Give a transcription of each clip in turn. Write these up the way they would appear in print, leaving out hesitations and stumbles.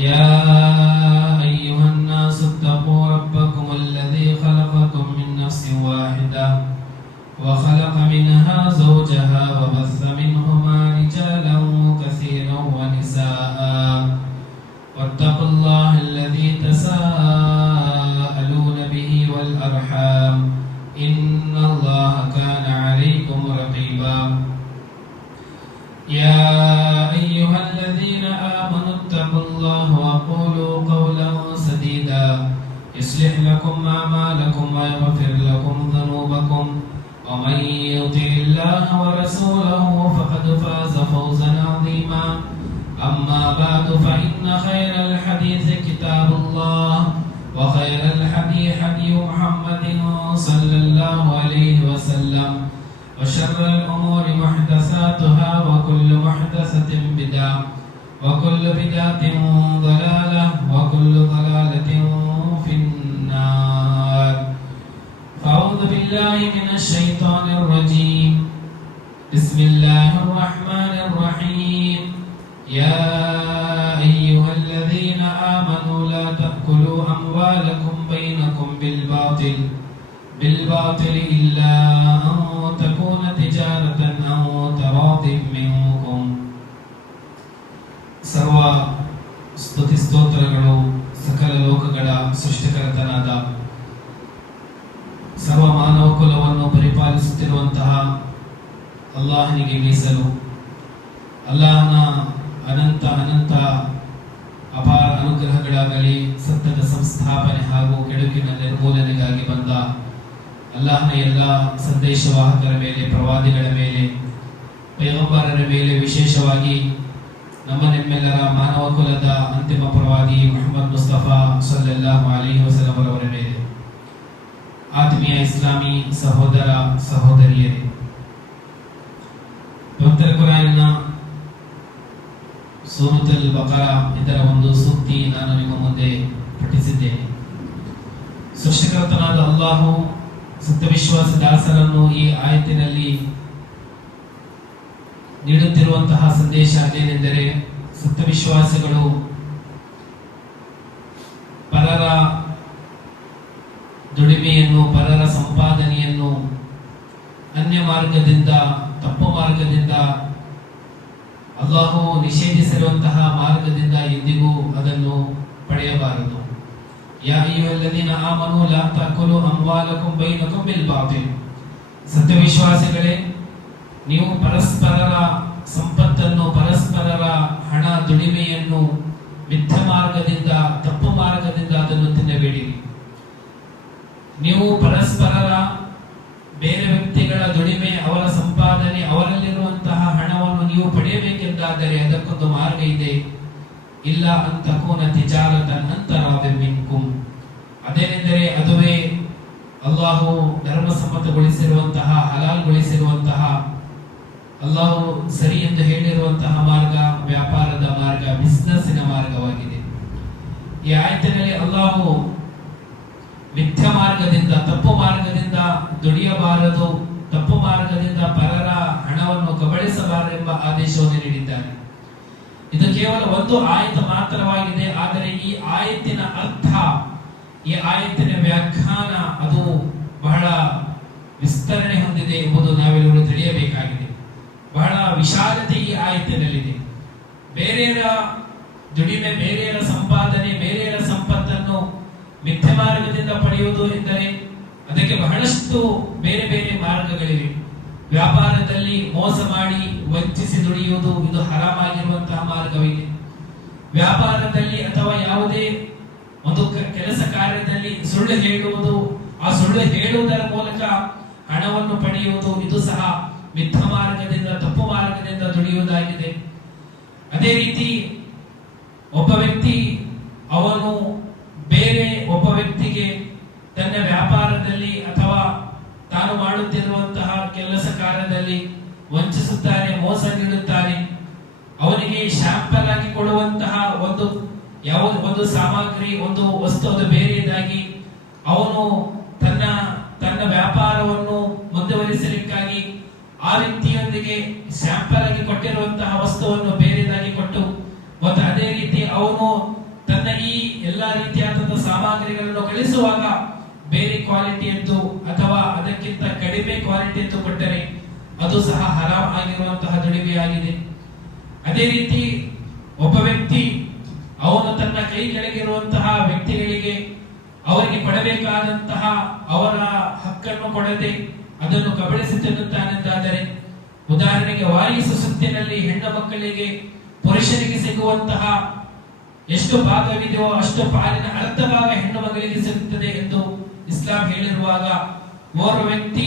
يا أيها الناس اتقوا ربكم الذي خلقكم من نفس واحدة وخلق منها زوجها وبث منهما رجالا كثيرا ونساء واتقوا الله الذي تساءلون به والأرحام إن الله كان عليكم رقيبا يا أيها الذين آمنوا اتقوا الله وقولوا قولا سديدا يصلح لكم أعمالكم ويغفر لكم ذنوبكم ومن يطع الله ورسوله فقد فاز فوزا عظيما أما بعد فإن خير الحديث كتاب الله وخير الهدي هدي محمد صلى الله عليه وسلم وشر الأمور محدثاتها وكل محدثة بدعة وكل بدعة ضلالة وكل ضلالة في النار فأعوذ بالله من الشيطان الرجيم بسم الله الرحمن الرحيم يا أيها الذين آمنوا لا تأكلوا أموالكم بينكم بالباطل إلا أن تكون تجارة أو تراض منكم ಸರ್ವ ಸ್ತುತಿ ಸ್ತೋತ್ರಗಳು ಸಕಲ ಲೋಕಗಳ ಸೃಷ್ಟಿಕರ್ತನಾದ ಸರ್ವ ಮಾನವ ಕುಲವನ್ನು ಪರಿಪಾಲಿಸುತ್ತಿರುವಂತಹ ಅಲ್ಲಾಹನಿಗೆ ಮೀಸಲು. ಅಲ್ಲಾಹನ ಅನಂತ ಅನಂತ ಅಪಾರ ಅನುಗ್ರಹಗಳಾಗಲಿ, ಸತ್ಯದ ಸಂಸ್ಥಾಪನೆ ಹಾಗೂ ಕೆಡುಕಿನ ನಿರ್ಮೂಲನೆಗಾಗಿ ಬಂದ ಅಲ್ಲಾಹನ ಎಲ್ಲ ಸಂದೇಶವಾಹಕರ ಮೇಲೆ, ಪ್ರವಾದಿಗಳ ಮೇಲೆ, ಪೈಗಂಬರರ ಮೇಲೆ, ವಿಶೇಷವಾಗಿ ನಮ್ಮ ನಿಮ್ಮೆಲ್ಲರ ಮಾನವ ಕುಲದ ಅಂತಿಮ ಪ್ರವಾದಿ ಮುಹಮ್ಮದ್ ಮುಸ್ತಫಾ ಸಲ್ಲಲ್ಲಾಹು ಅಲೈಹಿ ವಸಲ್ಲಂ ಅವರ ಮೇಲೆ, ಆತ್ಮೀಯ ಇಸ್ಲಾಮಿ ಸಹೋದರ ಸಹೋದರಿಯರೇ, ಪವಿತ್ರ ಕುರಾನಿನ ಸೂರತುಲ್ ಬಕರಾ ಇದರ ಒಂದು ಸೂಕ್ತಿ ನಾನು ನಿಮ್ಮ ಮುಂದೆ ಪಠಿಸಿದ್ದೇನೆ. ಸೃಷ್ಟಿಕರ್ತನಾದ ಅಲ್ಲಾಹು ಸತ್ಯವಿಶ್ವಾಸ ದಾಸರನ್ನು ಈ ಆಯತಿನಲ್ಲಿ ನೀಡುತ್ತಿರುವಂತಹ ಸಂದೇಶ ಅದೇನೆಂದರೆ, ಸತ್ಯವಿಶ್ವಾಸಿಗಳು ಪರರ ದುಡಿಮೆಯನ್ನು, ಪರರ ಸಂಪಾದನೆಯನ್ನು ಅನ್ಯ ಮಾರ್ಗದಿಂದ, ತಪ್ಪು ಮಾರ್ಗದಿಂದ, ಅಲ್ಲಾಹು ನಿಷೇಧಿಸಿರುವಂತಹ ಮಾರ್ಗದಿಂದ ಎಂದಿಗೂ ಅದನ್ನು ಪಡೆಯಬಾರದು. ಯಾ ಅಯ್ಯುಹಲ್ಲದೀನ ಆಮನು ಲಾ ತಅಕುಲು ಅಮ್ವಾಲಕುಂ ಬೈನಕುಂ ಬಿಲ್ ಬಾತಿಲ್. ಸತ್ಯವಿಶ್ವಾಸಿಗಳೇ, ನೀವು ಪರಸ್ಪರರ ಸಂಪತ್ತನ್ನು, ಪರಸ್ಪರರ ಹಣ ದುಡಿಮೆಯನ್ನು ಮಿಥ್ಯ ಮಾರ್ಗದಿಂದ, ತಪ್ಪು ಮಾರ್ಗದಿಂದ ಅದನ್ನು ತಿನ್ನಬೇಡಿರಿ. ನೀವು ಪರಸ್ಪರರ ಬೇರೆ ವ್ಯಕ್ತಿಗಳ ದುಡಿಮೆ, ಅವರ ಸಂಪಾದನೆ, ಅವರಲ್ಲಿರುವಂತಹ ಹಣವನ್ನು ನೀವು ಪಡೆಯಬೇಕೆಂದಾದರೆ ಅದಕ್ಕೊಂದು ಮಾರ್ಗ ಇದೆ. ಇಲ್ಲ ಅಂತ ಕೂನ ತಿಜಾರತನ್ ಅಂತರಾದ ಮಿನ್ಕುಂ. ಅದೇನೆಂದರೆ ಅದುವೇ ಅಲ್ಲಾಹು ಧರ್ಮಸಮ್ಮತಗೊಳಿಸಿರುವಂತಹ, ಹಲಾಲ್ಗೊಳಿಸಿರುವಂತಹ, ಅಲ್ಲಾಹು ಸರಿ ಎಂದು ಹೇಳಿರುವಂತಹ ಮಾರ್ಗ ವ್ಯಾಪಾರದ ಮಾರ್ಗ, ಬಿಸಿನೆಸ್ಸಿನ ಮಾರ್ಗವಾಗಿದೆ. ಈ ಆಯತಿನಲ್ಲಿ ಅಲ್ಲಾಹು ಮಿಥ್ಯ ಮಾರ್ಗದಿಂದ, ತಪ್ಪು ಮಾರ್ಗದಿಂದ ದುಡಿಯಬಾರದು, ತಪ್ಪು ಮಾರ್ಗದಿಂದ ಪರರ ಹಣವನ್ನು ಕಬಳಿಸಬಾರದೆಂಬ ಆದೇಶವನ್ನು ನೀಡಿದ್ದಾನೆ. ಇದು ಕೇವಲ ಒಂದು ಆಯತ ಮಾತ್ರವಾಗಿದೆ. ಆದರೆ ಈ ಆಯತಿನ ಅರ್ಥ, ಈ ಆಯತಿನ ವ್ಯಾಖ್ಯಾನ ಅದು ಬಹಳ ವಿಸ್ತರಣೆ ಹೊಂದಿದೆ ಎಂಬುದು ನಾವೆಲ್ಲರೂ ತಿಳಿಯಬೇಕಾಗಿದೆ. ಬಹಳ ವಿಶಾಲತೆ ಈ ಆಯತಿನಲ್ಲಿದೆ. ಬೇರೆಯವರ ದುಡಿಮೆ, ಬೇರೆಯವರ ಸಂಪಾದನೆ, ಬೇರೆಯವರ ಸಂಪತ್ತನ್ನು ಮಿಥ್ಯ ಮಾರ್ಗದಿಂದ ಪಡೆಯುವುದು ಎಂದರೆ ಅದಕ್ಕೆ ಬಹಳಷ್ಟು ಬೇರೆ ಬೇರೆ ಮಾರ್ಗಗಳಿವೆ. ವ್ಯಾಪಾರದಲ್ಲಿ ಮೋಸ ಮಾಡಿ ವಂಚಿಸಿ ದುಡಿಯುವುದು ಇದು ಹರಾಮಾಗಿರುವಂತಹ ಮಾರ್ಗವಿದೆ. ವ್ಯಾಪಾರದಲ್ಲಿ ಅಥವಾ ಯಾವುದೇ ಒಂದು ಕೆಲಸ ಕಾರ್ಯದಲ್ಲಿ ಸುಳ್ಳು ಹೇಳುವುದು, ಆ ಸುಳ್ಳು ಹೇಳುವುದರ ಮೂಲಕ ಹಣವನ್ನು ಪಡೆಯುವುದು ಇದು ಸಹ ಮಿಥ್ಯ ಮಾರ್ಗದಿಂದ, ತಪ್ಪು ಮಾರ್ಗದಿಂದ ದುಡಿಯುವುದಾಗಿದೆ. ಅದೇ ರೀತಿ ಒಬ್ಬ ವ್ಯಕ್ತಿ ಅವನು ಬೇರೆ ಒಬ್ಬ ವ್ಯಕ್ತಿಗೆ ತನ್ನ ವ್ಯಾಪಾರದಲ್ಲಿ ಅಥವಾ ತಾನು ಮಾಡುತ್ತಿರುವಂತಹ ಕೆಲಸ ಕಾರ್ಯದಲ್ಲಿ ವಂಚಿಸುತ್ತಾನೆ, ಮೋಸ ನೀಡುತ್ತಾನೆ. ಅವನಿಗೆ ಶಾಂಪಲ್ ಆಗಿ ಕೊಡುವಂತಹ ಒಂದು ಸಾಮಗ್ರಿ, ಒಂದು ವಸ್ತು ಅದು ಬೇರೆಯದಾಗಿ ಅವನು ತನ್ನ ವ್ಯಾಪಾರವನ್ನು ಮುಂದುವರಿಸಲಿಕ್ಕಾಗಿ ಆ ವ್ಯಕ್ತಿಯೊಂದಿಗೆ ಸ್ಯಾಂಪಲ್ ಆಗಿ ಕೊಟ್ಟಿರುವಂತಹ ವಸ್ತುವನ್ನು ಬೇರೆದಾಗಿ ಕೊಟ್ಟು, ಮತ್ತು ಅದೇ ರೀತಿ ಅವನು ಸಾಮಗ್ರಿಗಳನ್ನು ಕಳಿಸುವಾಗ ಬೇರೆ ಕ್ವಾಲಿಟಿಯದ್ದು ಅಥವಾ ಅದಕ್ಕಿಂತ ಕಡಿಮೆ ಕ್ವಾಲಿಟಿಯದ್ದು ಕೊಟ್ಟರೆ ಅದು ಸಹ ಹರಾಮ್ ಆಗಿರುವಂತಹ ದುಡಿಮೆಯಾಗಿದೆ. ಅದೇ ರೀತಿ ಒಬ್ಬ ವ್ಯಕ್ತಿ ಅವನು ತನ್ನ ಕೈ ಕೆಳಗಿರುವಂತಹ ವ್ಯಕ್ತಿಗಳಿಗೆ ಅವರಿಗೆ ಕೊಡಬೇಕಾದಂತಹ ಅವರ ಹಕ್ಕನ್ನು ಕೊಡದೆ ಅದನ್ನು ಕಬಳಿಸಿ ತಿನ್ನುತ್ತಾನೆಂದಾದರೆ, ಉದಾಹರಣೆಗೆ ವಾರಿಸು ಸುತ್ತಿನಲ್ಲಿ ಹೆಣ್ಣು ಮಕ್ಕಳಿಗೆ ಪುರುಷನಿಗೆ ಸಿಗುವಂತಹ ಎಷ್ಟು ಭಾಗವಿದೆಯೋ ಅಷ್ಟು ಪಾಲಿನ ಅರ್ಧ ಭಾಗ ಹೆಣ್ಣು ಮಗಳಿಗೆ ಸಿಗುತ್ತದೆ ಎಂದು ಇಸ್ಲಾಂ ಹೇಳಿರುವಾಗ, ಓರ್ವ ವ್ಯಕ್ತಿ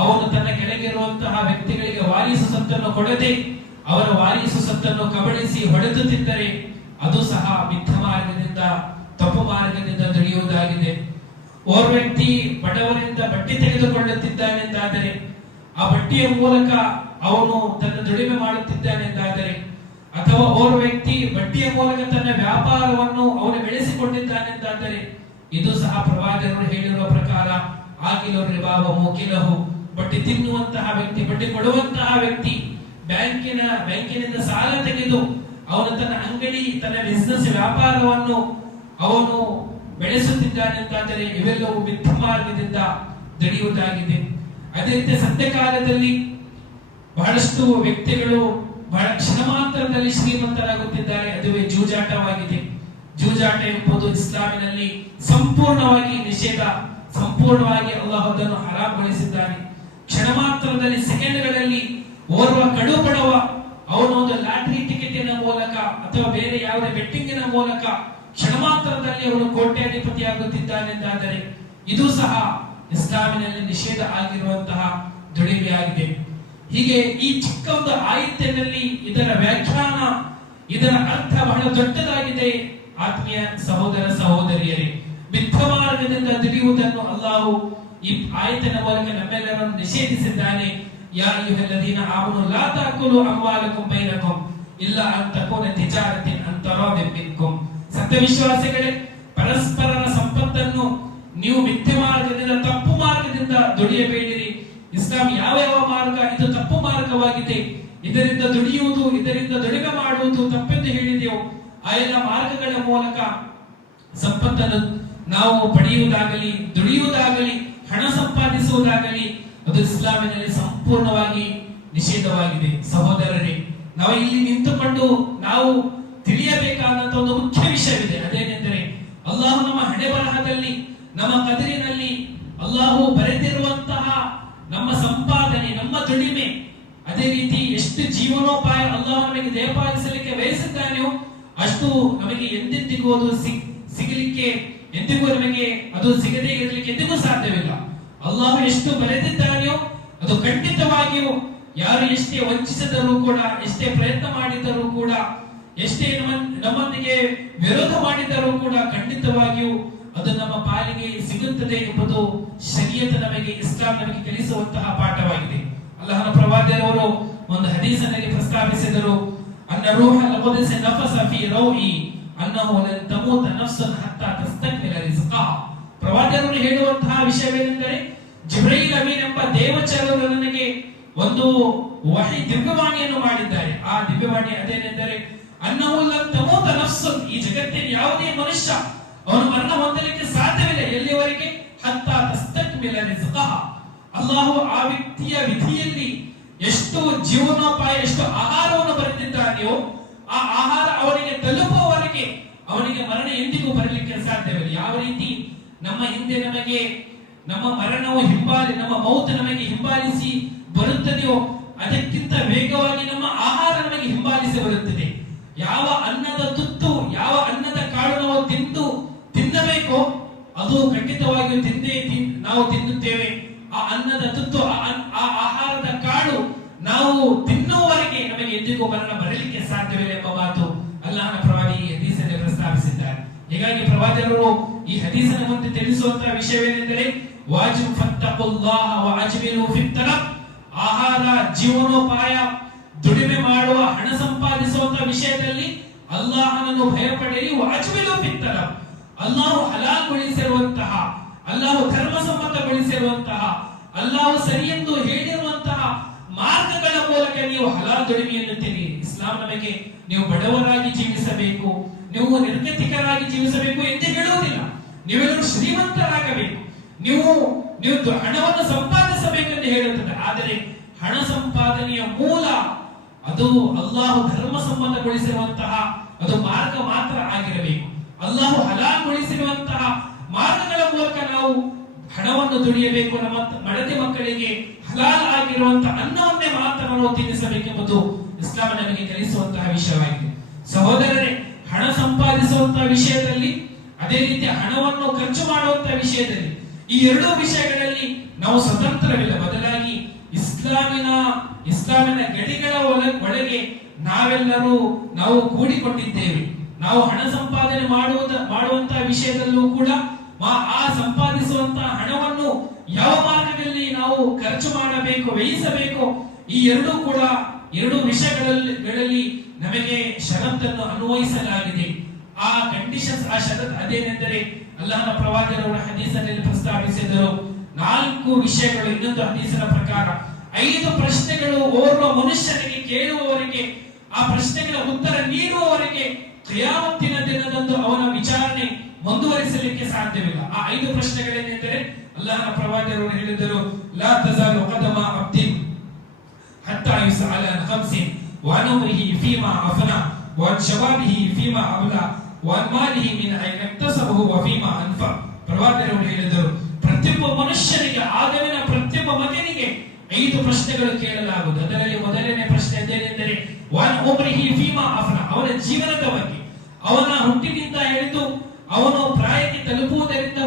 ಅವನು ತನ್ನ ಕೆಳಗಿರುವಂತಹ ವ್ಯಕ್ತಿಗಳಿಗೆ ವಾರಿಸು ಸತ್ತನ್ನು ಕೊಡದೆ ಅವರ ವಾರಿಸು ಸತ್ತನ್ನು ಕಬಳಿಸಿ ಹೊಡೆದು ತಿಂದರೆ ಅದು ಸಹ ಮಿಥ್ಯ ಮಾರ್ಗದಿಂದ, ತಪ್ಪು ಮಾರ್ಗದಿಂದ ದುಡಿಯುವುದಾಗಿದೆ. ಓರ್ವ ವ್ಯಕ್ತಿ ಬಡವರಿಂದ ಬಡ್ಡಿ ತೆಗೆದುಕೊಳ್ಳುತ್ತಿದ್ದಾನೆಂದಾದರೆ, ಆ ಬಡ್ಡಿಯ ಮೂಲಕ ಅವನು ತನ್ನ ದುಡಿಮೆ ಮಾಡುತ್ತಿದ್ದಾನೆಂದಾದರೆ, ಅಥವಾ ಓರ್ವ ವ್ಯಕ್ತಿ ಬಡ್ಡಿಯ ಮೂಲಕ ತನ್ನ ವ್ಯಾಪಾರವನ್ನು ಅವನು ಬೆಳೆಸಿಕೊಂಡಿದ್ದಾನೆಂದಾದರೆ, ಇದು ಸಹ ಪ್ರವಾದಿಗಳು ಹೇಳಿರುವ ಪ್ರಕಾರ ಆಗಿಲು ರಿಬಾವ ಮುಕಿಲಹು, ಬಡ್ಡಿ ತಿನ್ನುವಂತಹ ವ್ಯಕ್ತಿ, ಬಡ್ಡಿ ಕೊಡುವಂತಹ ವ್ಯಕ್ತಿ ಬ್ಯಾಂಕಿನಿಂದ ಸಾಲ ತೆಗೆದು ಅವನು ತನ್ನ ಅಂಗಡಿ, ತನ್ನ ಬಿಸಿನೆಸ್ ವ್ಯಾಪಾರವನ್ನು ಅವನು ಬೆಳೆಸುತ್ತಿದ್ದಾನೆಂದಾದರೆ ಇವೆಲ್ಲವೂ ಮಿಥ್ಯ ಮಾರ್ಗದಿಂದ ದುಡಿಯುವುದಾಗಿದೆ. ಅದೇ ರೀತಿ ಸದ್ಯಕಾಲದಲ್ಲಿ ಬಹಳಷ್ಟು ವ್ಯಕ್ತಿಗಳು ಬಹಳ ಕ್ಷಣ ಮಾತ್ರದಲ್ಲಿ ಶ್ರೀಮಂತರಾಗುತ್ತಿದ್ದಾರೆ. ಅದುವೇ ಜೂಜಾಟವಾಗಿದೆ. ಜೂಜಾಟ ಎಂಬುದು ಇಸ್ಲಾಮಿನಲ್ಲಿ ಸಂಪೂರ್ಣವಾಗಿ ನಿಷೇಧ, ಸಂಪೂರ್ಣವಾಗಿ ಅಲ್ಲಾಹ್ ಅದನ್ನು ಹರಾಮ್ಗೊಳಿಸಿದ್ದಾನೆ. ಕ್ಷಣ ಮಾತ್ರದಲ್ಲಿ, ಸೆಕೆಂಡ್ಗಳಲ್ಲಿ ಓರ್ವ ಕಡು ಬಡವ ಅವನು ಒಂದು ಲಾಟರಿ ಟಿಕೆಟಿನ ಮೂಲಕ ಅಥವಾ ಬೇರೆ ಯಾವುದೇ ಬೆಟ್ಟಿಂಗಿನ ಮೂಲಕ ಕ್ಷಣ ಮಾತ್ರದಲ್ಲಿ ಅವನು ಕೋಟ್ಯಾಧಿಪತಿ ಆಗುತ್ತಿದ್ದಾನೆಂದಾದರೆ ಇದು ಸಹ ಇಸ್ಲಾಮಿನಲ್ಲಿ ನಿಷೇಧ ಆಗಿರುವಂತಹ ದುಡಿಮೆಯಾಗಿದೆ. ಹೀಗೆ ಈ ಚಿಕ್ಕ ಒಂದು ಆಯತ್ತಿನಲ್ಲಿ ಇದರ ವ್ಯಾಖ್ಯಾನ, ಇದರ ಅರ್ಥ ಬಹಳ ದೊಡ್ಡದಾಗಿದೆ. ಆತ್ಮೀಯ ಸಹೋದರ ಸಹೋದರಿಯರೇ, ಮಿಥ್ಯ ಮಾರ್ಗದಿಂದ ದುಡಿಯುವುದನ್ನು ಅಲ್ಲಾಹು ಈ ಆಯತ್ತಿನ ಮೂಲಕ ನಮ್ಮೆಲ್ಲರನ್ನು ನಿಷೇಧಿಸಿದ್ದಾನೆ. ಯಾ ಅಯ್ಯುಹಲ್ಲದೀನ ಆಮನು ಲಾ ತಾಕುಲು ಅಮ್ವಾಲಕುಂ ಬೈನಕುಂ ಇಲ್ಲಾ ಅನ್ ತಕೂನ ತಿಜಾರತಿನ್ ಅನ್ ತರಾದಿನ್ ಮಿನ್ಕುಂ. ಸತ್ಯವಿಶ್ವಾಸಿಗಳೇ, ಪರಸ್ಪರರ ಸಂಪತ್ತನ್ನು ನೀವು ಮಿಥ್ಯ ಮಾರ್ಗದಿಂದ, ತಪ್ಪು ಮಾರ್ಗದಿಂದ ದುಡಿಯಬೇಡಿರಿ. ಇಸ್ಲಾಂ ಯಾವ ಮಾರ್ಗ ಇದು ತಪ್ಪು ಮಾರ್ಗವಾಗಿದೆ, ಇದರಿಂದ ದುಡಿಯುವುದು, ಇದರಿಂದ ದುಡಿಮೆ ಮಾಡುವುದು ತಪ್ಪೆಂದು ಹೇಳಿದೆಯೋ ಆ ಎಲ್ಲ ಮಾರ್ಗಗಳ ಮೂಲಕ ಸಂಪತ್ತನ್ನು ನಾವು ಪಡೆಯುವುದಾಗಲಿ, ದುಡಿಯುವುದಾಗಲಿ, ಹಣ ಸಂಪಾದಿಸುವುದಾಗಲಿ ಅದು ಇಸ್ಲಾಮಿನಲ್ಲಿ ಸಂಪೂರ್ಣವಾಗಿ ನಿಷೇಧವಾಗಿದೆ. ಸಹೋದರರೇ, ನಾವು ಇಲ್ಲಿ ನಿಂತುಕೊಂಡು ನಾವು ತಿಳಿಯಬೇಕಾದಂತಹ ಒಂದು ಮುಖ್ಯ ವಿಷಯವಿದೆ. ಅದೇನೆಂದರೆ, ಅಲ್ಲಾಹು ನಮ್ಮ ಹಣೆ ಬರಹದಲ್ಲಿ, ನಮ್ಮ ಕದರಿನಲ್ಲಿ ಅಲ್ಲಾಹು ಬರೆದಿರುವಂತಹ ನಮ್ಮ ಸಂಪಾದನೆ, ನಮ್ಮ ದುಡಿಮೆ, ಅದೇ ರೀತಿ ಎಷ್ಟು ಜೀವನೋಪಾಯ ಅಲ್ಲಾಹು ನಮಗೆ ದಯಪಾಲಿಸಲಿಕ್ಕೆ ಬಯಸಿದ್ದಾನೆಯೋ ಅಷ್ಟು ನಮಗೆ ಎಂದೆಂದಿಗೂ ಅದು ಸಿಗಲಿಕ್ಕೆ, ಎಂದಿಗೂ ನಮಗೆ ಅದು ಸಿಗದೇ ಇರಲಿಕ್ಕೆ ಎಂದಿಗೂ ಸಾಧ್ಯವಿಲ್ಲ. ಅಲ್ಲಾಹು ಎಷ್ಟು ಬರೆದಿದ್ದಾನೆಯೋ ಅದು ಖಂಡಿತವಾಗಿಯೂ ಯಾರು ಎಷ್ಟೇ ವಂಚಿಸಿದರೂ ಕೂಡ, ಎಷ್ಟೇ ಪ್ರಯತ್ನ ಮಾಡಿದರೂ ಕೂಡ, ಎಷ್ಟೇ ನಮ್ಮೊಂದಿಗೆ ವಿರೋಧ ಮಾಡಿದರೂ ಕೂಡ ಖಂಡಿತವಾಗಿಯೂ ಅದು ನಮ್ಮ ಪಾಲಿಗೆ ಸಿಗುತ್ತದೆ ಎಂಬುದು ಶರೀಯತ್ ನಮಗೆ, ಇಸ್ಲಾಂ ನಮಗೆ ಕಲಿಸುವಂತಹ ಪಾಠವಾಗಿದೆ. ಅಲ್ಲಾಹನ ಪ್ರವಾದಿಯವರು ಒಂದು ಹದೀಸನಲ್ಲಿ ಪ್ರಸ್ತಾಪಿಸಿದರು, ಅನ್ನ ರೂಹಲ್ ಕುದ್ಸ್ ನಫಸ ಫೀ ರೌಇ ಅನ್ನಹು ಲನ್ ತಮೂತ ನಫ್ಸುನ್ ಹತ್ತಾ ತಸ್ತಕ್ಮಿಲ ರಿಜ್ಕಾ. ಪ್ರವಾದಿಯವರು ಹೇಳುವಂತಹ ವಿಷಯವೇನೆಂದರೆ, ಜಿಬ್ರೈಲ್ ಅಮೀನ್ ಎಂಬ ದೇವಚರರು ನನಗೆ ಒಂದು ವಹಿ ದಿವ್ಯವಾಣಿಯನ್ನು ಮಾಡಿದ್ದಾರೆ. ಆ ದಿವ್ಯವಾಣಿ ಅದೇನೆಂದರೆ, ಅನ್ನಹು ಲನ್ ತಮೂತ ನಫ್ಸುನ್, ಈ ಜಗತ್ತಿನ ಯಾವುದೇ ಮನುಷ್ಯ ಅವನು ಮರಣ ಹೊಂದಲಿಕ್ಕೆ ಸಾಧ್ಯವಿಲ್ಲ ಎಲ್ಲಿವರೆಗೆ, ಹತ್ತಾ ತಸ್ತಕ್ಮಿಲ ರಿಜ್ಕಾ, ಅಲ್ಲಾಹು ಆ ವ್ಯಕ್ತಿಯ ವಿಧಿಯಲ್ಲಿ ಎಷ್ಟು ಜೀವನೋಪಾಯ, ಎಷ್ಟು ಆಹಾರವನ್ನು ಬರೆದಿದ್ದಾನೆಯೋ ಆ ಆಹಾರ ಅವನಿಗೆ ತಲುಪುವವರೆಗೆ ಅವನಿಗೆ ಮರಣ ಎಂದಿಗೂ ಬರಲಿಕ್ಕೆ ಸಾಧ್ಯವಿಲ್ಲ. ಯಾವ ರೀತಿ ನಮ್ಮ ಹಿಂದೆ ನಮಗೆ ನಮ್ಮ ಮರಣವು ನಮ್ಮ ಮೌತ್ ನಮಗೆ ಹಿಂಬಾಲಿಸಿ ಬರುತ್ತದೆಯೋ ಅದಕ್ಕಿಂತ ವೇಗವಾಗಿ ನಮ್ಮ ಆಹಾರ ನಮಗೆ ಹಿಂಬಾಲಿಸಿ ಬರುತ್ತದೆ. ಯಾವ ಅನ್ನದ ತುತ್ತು, ಯಾವ ಅನ್ನದ ಕಾಳು ನಾವು ತಿನ್ನಬೇಕೋ ಅದು ಖಂಡಿತವಾಗಿಯೂ ನಾವು ತಿನ್ನುತ್ತೇವೆ. ಆ ಅನ್ನದ ತುತ್ತು, ಆ ಆಹಾರದ ಕಾಳು ನಾವು ತಿನ್ನುವವರೆಗೆ ನಮಗೆ ಎಂದಿಗೂ ಮರಣ ಬರಲಿಕ್ಕೆ ಸಾಧ್ಯವಿಲ್ಲ ಎಂಬ ಮಾತು ಅಲ್ಲಾಹನ ಪ್ರವಾದಿ ಈ ಹದೀಸಲ್ಲಿ ಪ್ರಸ್ತಾಪಿಸಿದ್ದಾರೆ. ಹೀಗಾಗಿ ಪ್ರವಾದಿಯವರು ಈ ಹದೀಸನ ಮುಂದೆ ತಿಳಿಸುವಂತಹ ವಿಷಯವೇನೆಂದರೆ, ವಾಜಿಬ್ ಫತ್ತಖುಲ್ಲಾಹ ವ ಅಜ್ಮಿಲು ಫಿತ್ ತಲಬ್, ಆಹಾರ, ಜೀವನೋಪಾಯ, ದುಡಿಮೆ ಮಾಡುವ, ಹಣ ಸಂಪಾದಿಸುವಂತಹ ವಿಷಯದಲ್ಲಿ ಅಲ್ಲಾಹನನ್ನು ಭಯಪಡಿರಿ. ವ ಅಜ್ಮಿಲು ಫಿತ್ ತಲಬ್, ಅಲ್ಲಾಹು ಹಲಾಲ್ಗೊಳಿಸಿರುವಂತಹ, ಅಲ್ಲಾಹು ಧರ್ಮಸಮ್ಮತಗೊಳಿಸಿರುವಂತಹ, ಅಲ್ಲಾಹು ಸರಿಯೆಂದು ಹೇಳಿರುವಂತಹ ಮಾರ್ಗಗಳ ಮೂಲಕ ನೀವು ಹಲಾಲ್ ದುಡಿಮೆಯನ್ನು ತಿನ್ನಿ. ಇಸ್ಲಾಂ ನಮಗೆ ನೀವು ಬಡವರಾಗಿ ಜೀವಿಸಬೇಕು, ನೀವು ನಿರ್ಗತಿಕರಾಗಿ ಜೀವಿಸಬೇಕು ಎಂದು ಹೇಳುವುದಿಲ್ಲ. ನೀವೆಲ್ಲರೂ ಶ್ರೀಮಂತರಾಗಬೇಕು, ನೀವು ನೀವು ಹಣವನ್ನು ಸಂಪಾದಿಸಬೇಕೆಂದು ಹೇಳುತ್ತದೆ. ಆದರೆ ಹಣ ಸಂಪಾದನೆಯ ಮೂಲ ಅದು ಅಲ್ಲಾಹು ಧರ್ಮ ಸಮ್ಮತಗೊಳಿಸಿರುವಂತಹ ಅದು ಮಾರ್ಗ ಮಾತ್ರ ಆಗಿರಬೇಕು. ಅಲ್ಲಾಹು ಹಲಾಲ್ಗೊಳಿಸಿರುವಂತಹ ಮಾರ್ಗಗಳ ಮೂಲಕ ನಾವು ಹಣವನ್ನು ದುಡಿಯಬೇಕು. ನಮ್ಮ ಮಡದಿ ಮಕ್ಕಳಿಗೆ ಹಲಾಲ್ ಆಗಿರುವಂತಹ ಅನ್ನವನ್ನೇ ಮಾತ್ರ ನಾವು ತಿನ್ನಿಸಬೇಕೆಂಬುದು ಇಸ್ಲಾಂ ನಮಗೆ ಕಲಿಸುವಂತಹ ವಿಷಯವಾಗಿದೆ. ಸಹೋದರರೇ, ಹಣ ಸಂಪಾದಿಸುವಂತಹ ವಿಷಯದಲ್ಲಿ, ಅದೇ ರೀತಿ ಹಣವನ್ನು ಖರ್ಚು ಮಾಡುವಂತಹ ವಿಷಯದಲ್ಲಿ, ಈ ಎರಡೂ ವಿಷಯಗಳಲ್ಲಿ ನಾವು ಸ್ವತಂತ್ರವಿಲ್ಲ. ಬದಲಾಗಿ ಇಸ್ಲಾಮಿನ ಗಡಿಗಳ ಒಳಗೆ ನಾವೆಲ್ಲರೂ ನಾವು ಕೂಡಿಕೊಂಡಿದ್ದೇವೆ. ನಾವು ಹಣ ಸಂಪಾದನೆ ಮಾಡುವಂತಹ ವಿಷಯದಲ್ಲೂ ಕೂಡ ಆ ಸಂಪಾದಿಸುವಂತಹ ಹಣವನ್ನು ಯಾವ ಮಾರ್ಗದಲ್ಲಿ ನಾವು ಖರ್ಚು ಮಾಡಬೇಕು, ವ್ಯಯಿಸಬೇಕು, ಈ ಎರಡು ವಿಷಯಗಳಲ್ಲಿ ನಮಗೆ ಷರತ್ತನ್ನು ಅನ್ವಯಿಸಲಾಗಿದೆ. ಆ ಕಂಡೀಷನ್ಸ್, ಆ ಷರತ್ ಅದೇನೆಂದರೆ ಅಲ್ಲಾಹನ ಪ್ರವಾದಿಯವರ ಹದೀಸನಲ್ಲಿ ಪ್ರಸ್ತಾಪಿಸಿದರು 4 ವಿಷಯಗಳು. ಇನ್ನೊಂದು ಹದೀಸನ ಪ್ರಕಾರ 5 ಪ್ರಶ್ನೆಗಳು ಓರ್ವ ಮನುಷ್ಯನಿಗೆ ಕೇಳುವವರೆಗೆ, ಆ ಪ್ರಶ್ನೆಗಳ ಉತ್ತರ ನೀಡುವವರೆಗೆ ಕಿಯಾಮತ್ತಿನ ದಿನದಂದು ಅವನ ವಿಚಾರಣೆ ಮುಂದುವರಿಸಲಿಕ್ಕೆ ಸಾಧ್ಯವಿಲ್ಲ. ಆ 5 ಪ್ರಶ್ನೆಗಳೇನೆಂದರೆ ಅಲ್ಲಾಹನ ಪ್ರವಾದಿಯವರು ಹೇಳಿದರು, ಲಾ ತಜಾಲು ಕದಮ ಅಬ್ದಿನ್ ಹತ್ತಾ ಯುಸ್ಅಲ ಅನ್ ಖಮ್ಸಿನ್ ವಅನ್ ಉಮ್ರಿಹಿ ಫೀಮಾ ಅಫನಾ ವಅನ್ ಶಬಾಬಿಹಿ ಫೀಮಾ ಅಬ್ಲಾ ವಅನ್ ಮಾಲಿಹಿ ಮಿನ್ ಐನ ಇಕ್ತಸಬಹು ವಫೀಮಾ ಅನ್ಫಾ. ಪ್ರವಾದಿಯವರು ಹೇಳಿದರು, ಪ್ರತಿಯೊಬ್ಬ ಮನುಷ್ಯನಿಗೆ, ಆದಮಿನ ಪ್ರತಿಯೊಬ್ಬ ಮಗನಿಗೆ 5 ಪ್ರಶ್ನೆಗಳು ಕೇಳಲಾಗುವುದು. ಅದರಲ್ಲಿ ಮೊದಲನೇ ಪ್ರಶ್ನೆ ಅದೇನೆಂದರೆ ವಅನ್ ಉಮ್ರಿಹಿ ಫೀಮಾ ಅಫನಾ, ಅವನ ಜೀವನದ ಬಗ್ಗೆ, ಅವನ ಹುಟ್ಟಿನಿಂದ ಹಿಡಿದು ಅವನು ಪ್ರಾಯಕ್ಕೆ ತಲುಪುವುದರಿಂದ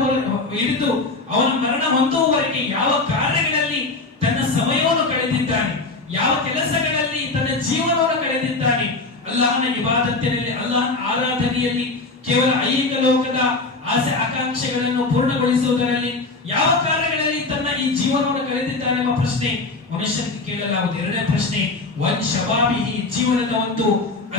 ಹಿಡಿದು ಅವನ ಮರಣ ಹೊಂದುವವರೆಗೆ ಯಾವ ಕಾರ್ಯಗಳಲ್ಲಿ ತನ್ನ ಸಮಯವನ್ನು ಕಳೆದಿದ್ದಾನೆ, ಯಾವ ಕೆಲಸಗಳಲ್ಲಿ ತನ್ನ ಜೀವನವನ್ನು ಕಳೆದಿದ್ದಾನೆ, ಅಲ್ಲಾಹನ ಇಬಾದತ್ತಿನಲ್ಲಿ, ಅಲ್ಲಾಹನ ಆರಾಧನೆಯಲ್ಲಿ, ಕೇವಲ ಐಹಿಕ ಲೋಕದ ಆಸೆ ಆಕಾಂಕ್ಷೆಗಳನ್ನು ಪೂರ್ಣಗೊಳಿಸುವುದರಲ್ಲಿ ಯಾವ ಕಾರ್ಯಗಳಲ್ಲಿ ತನ್ನ ಈ ಜೀವನವನ್ನು ಕಳೆದಿದ್ದಾನೆ ಎಂಬ ಪ್ರಶ್ನೆ ಮನುಷ್ಯನಿಗೆ ಕೇಳಲಾಗುವುದು. ಎರಡನೇ ಪ್ರಶ್ನೆ ವನ್ ಶಬಾಬಿಹಿ, ಜೀವನದ ಒಂದು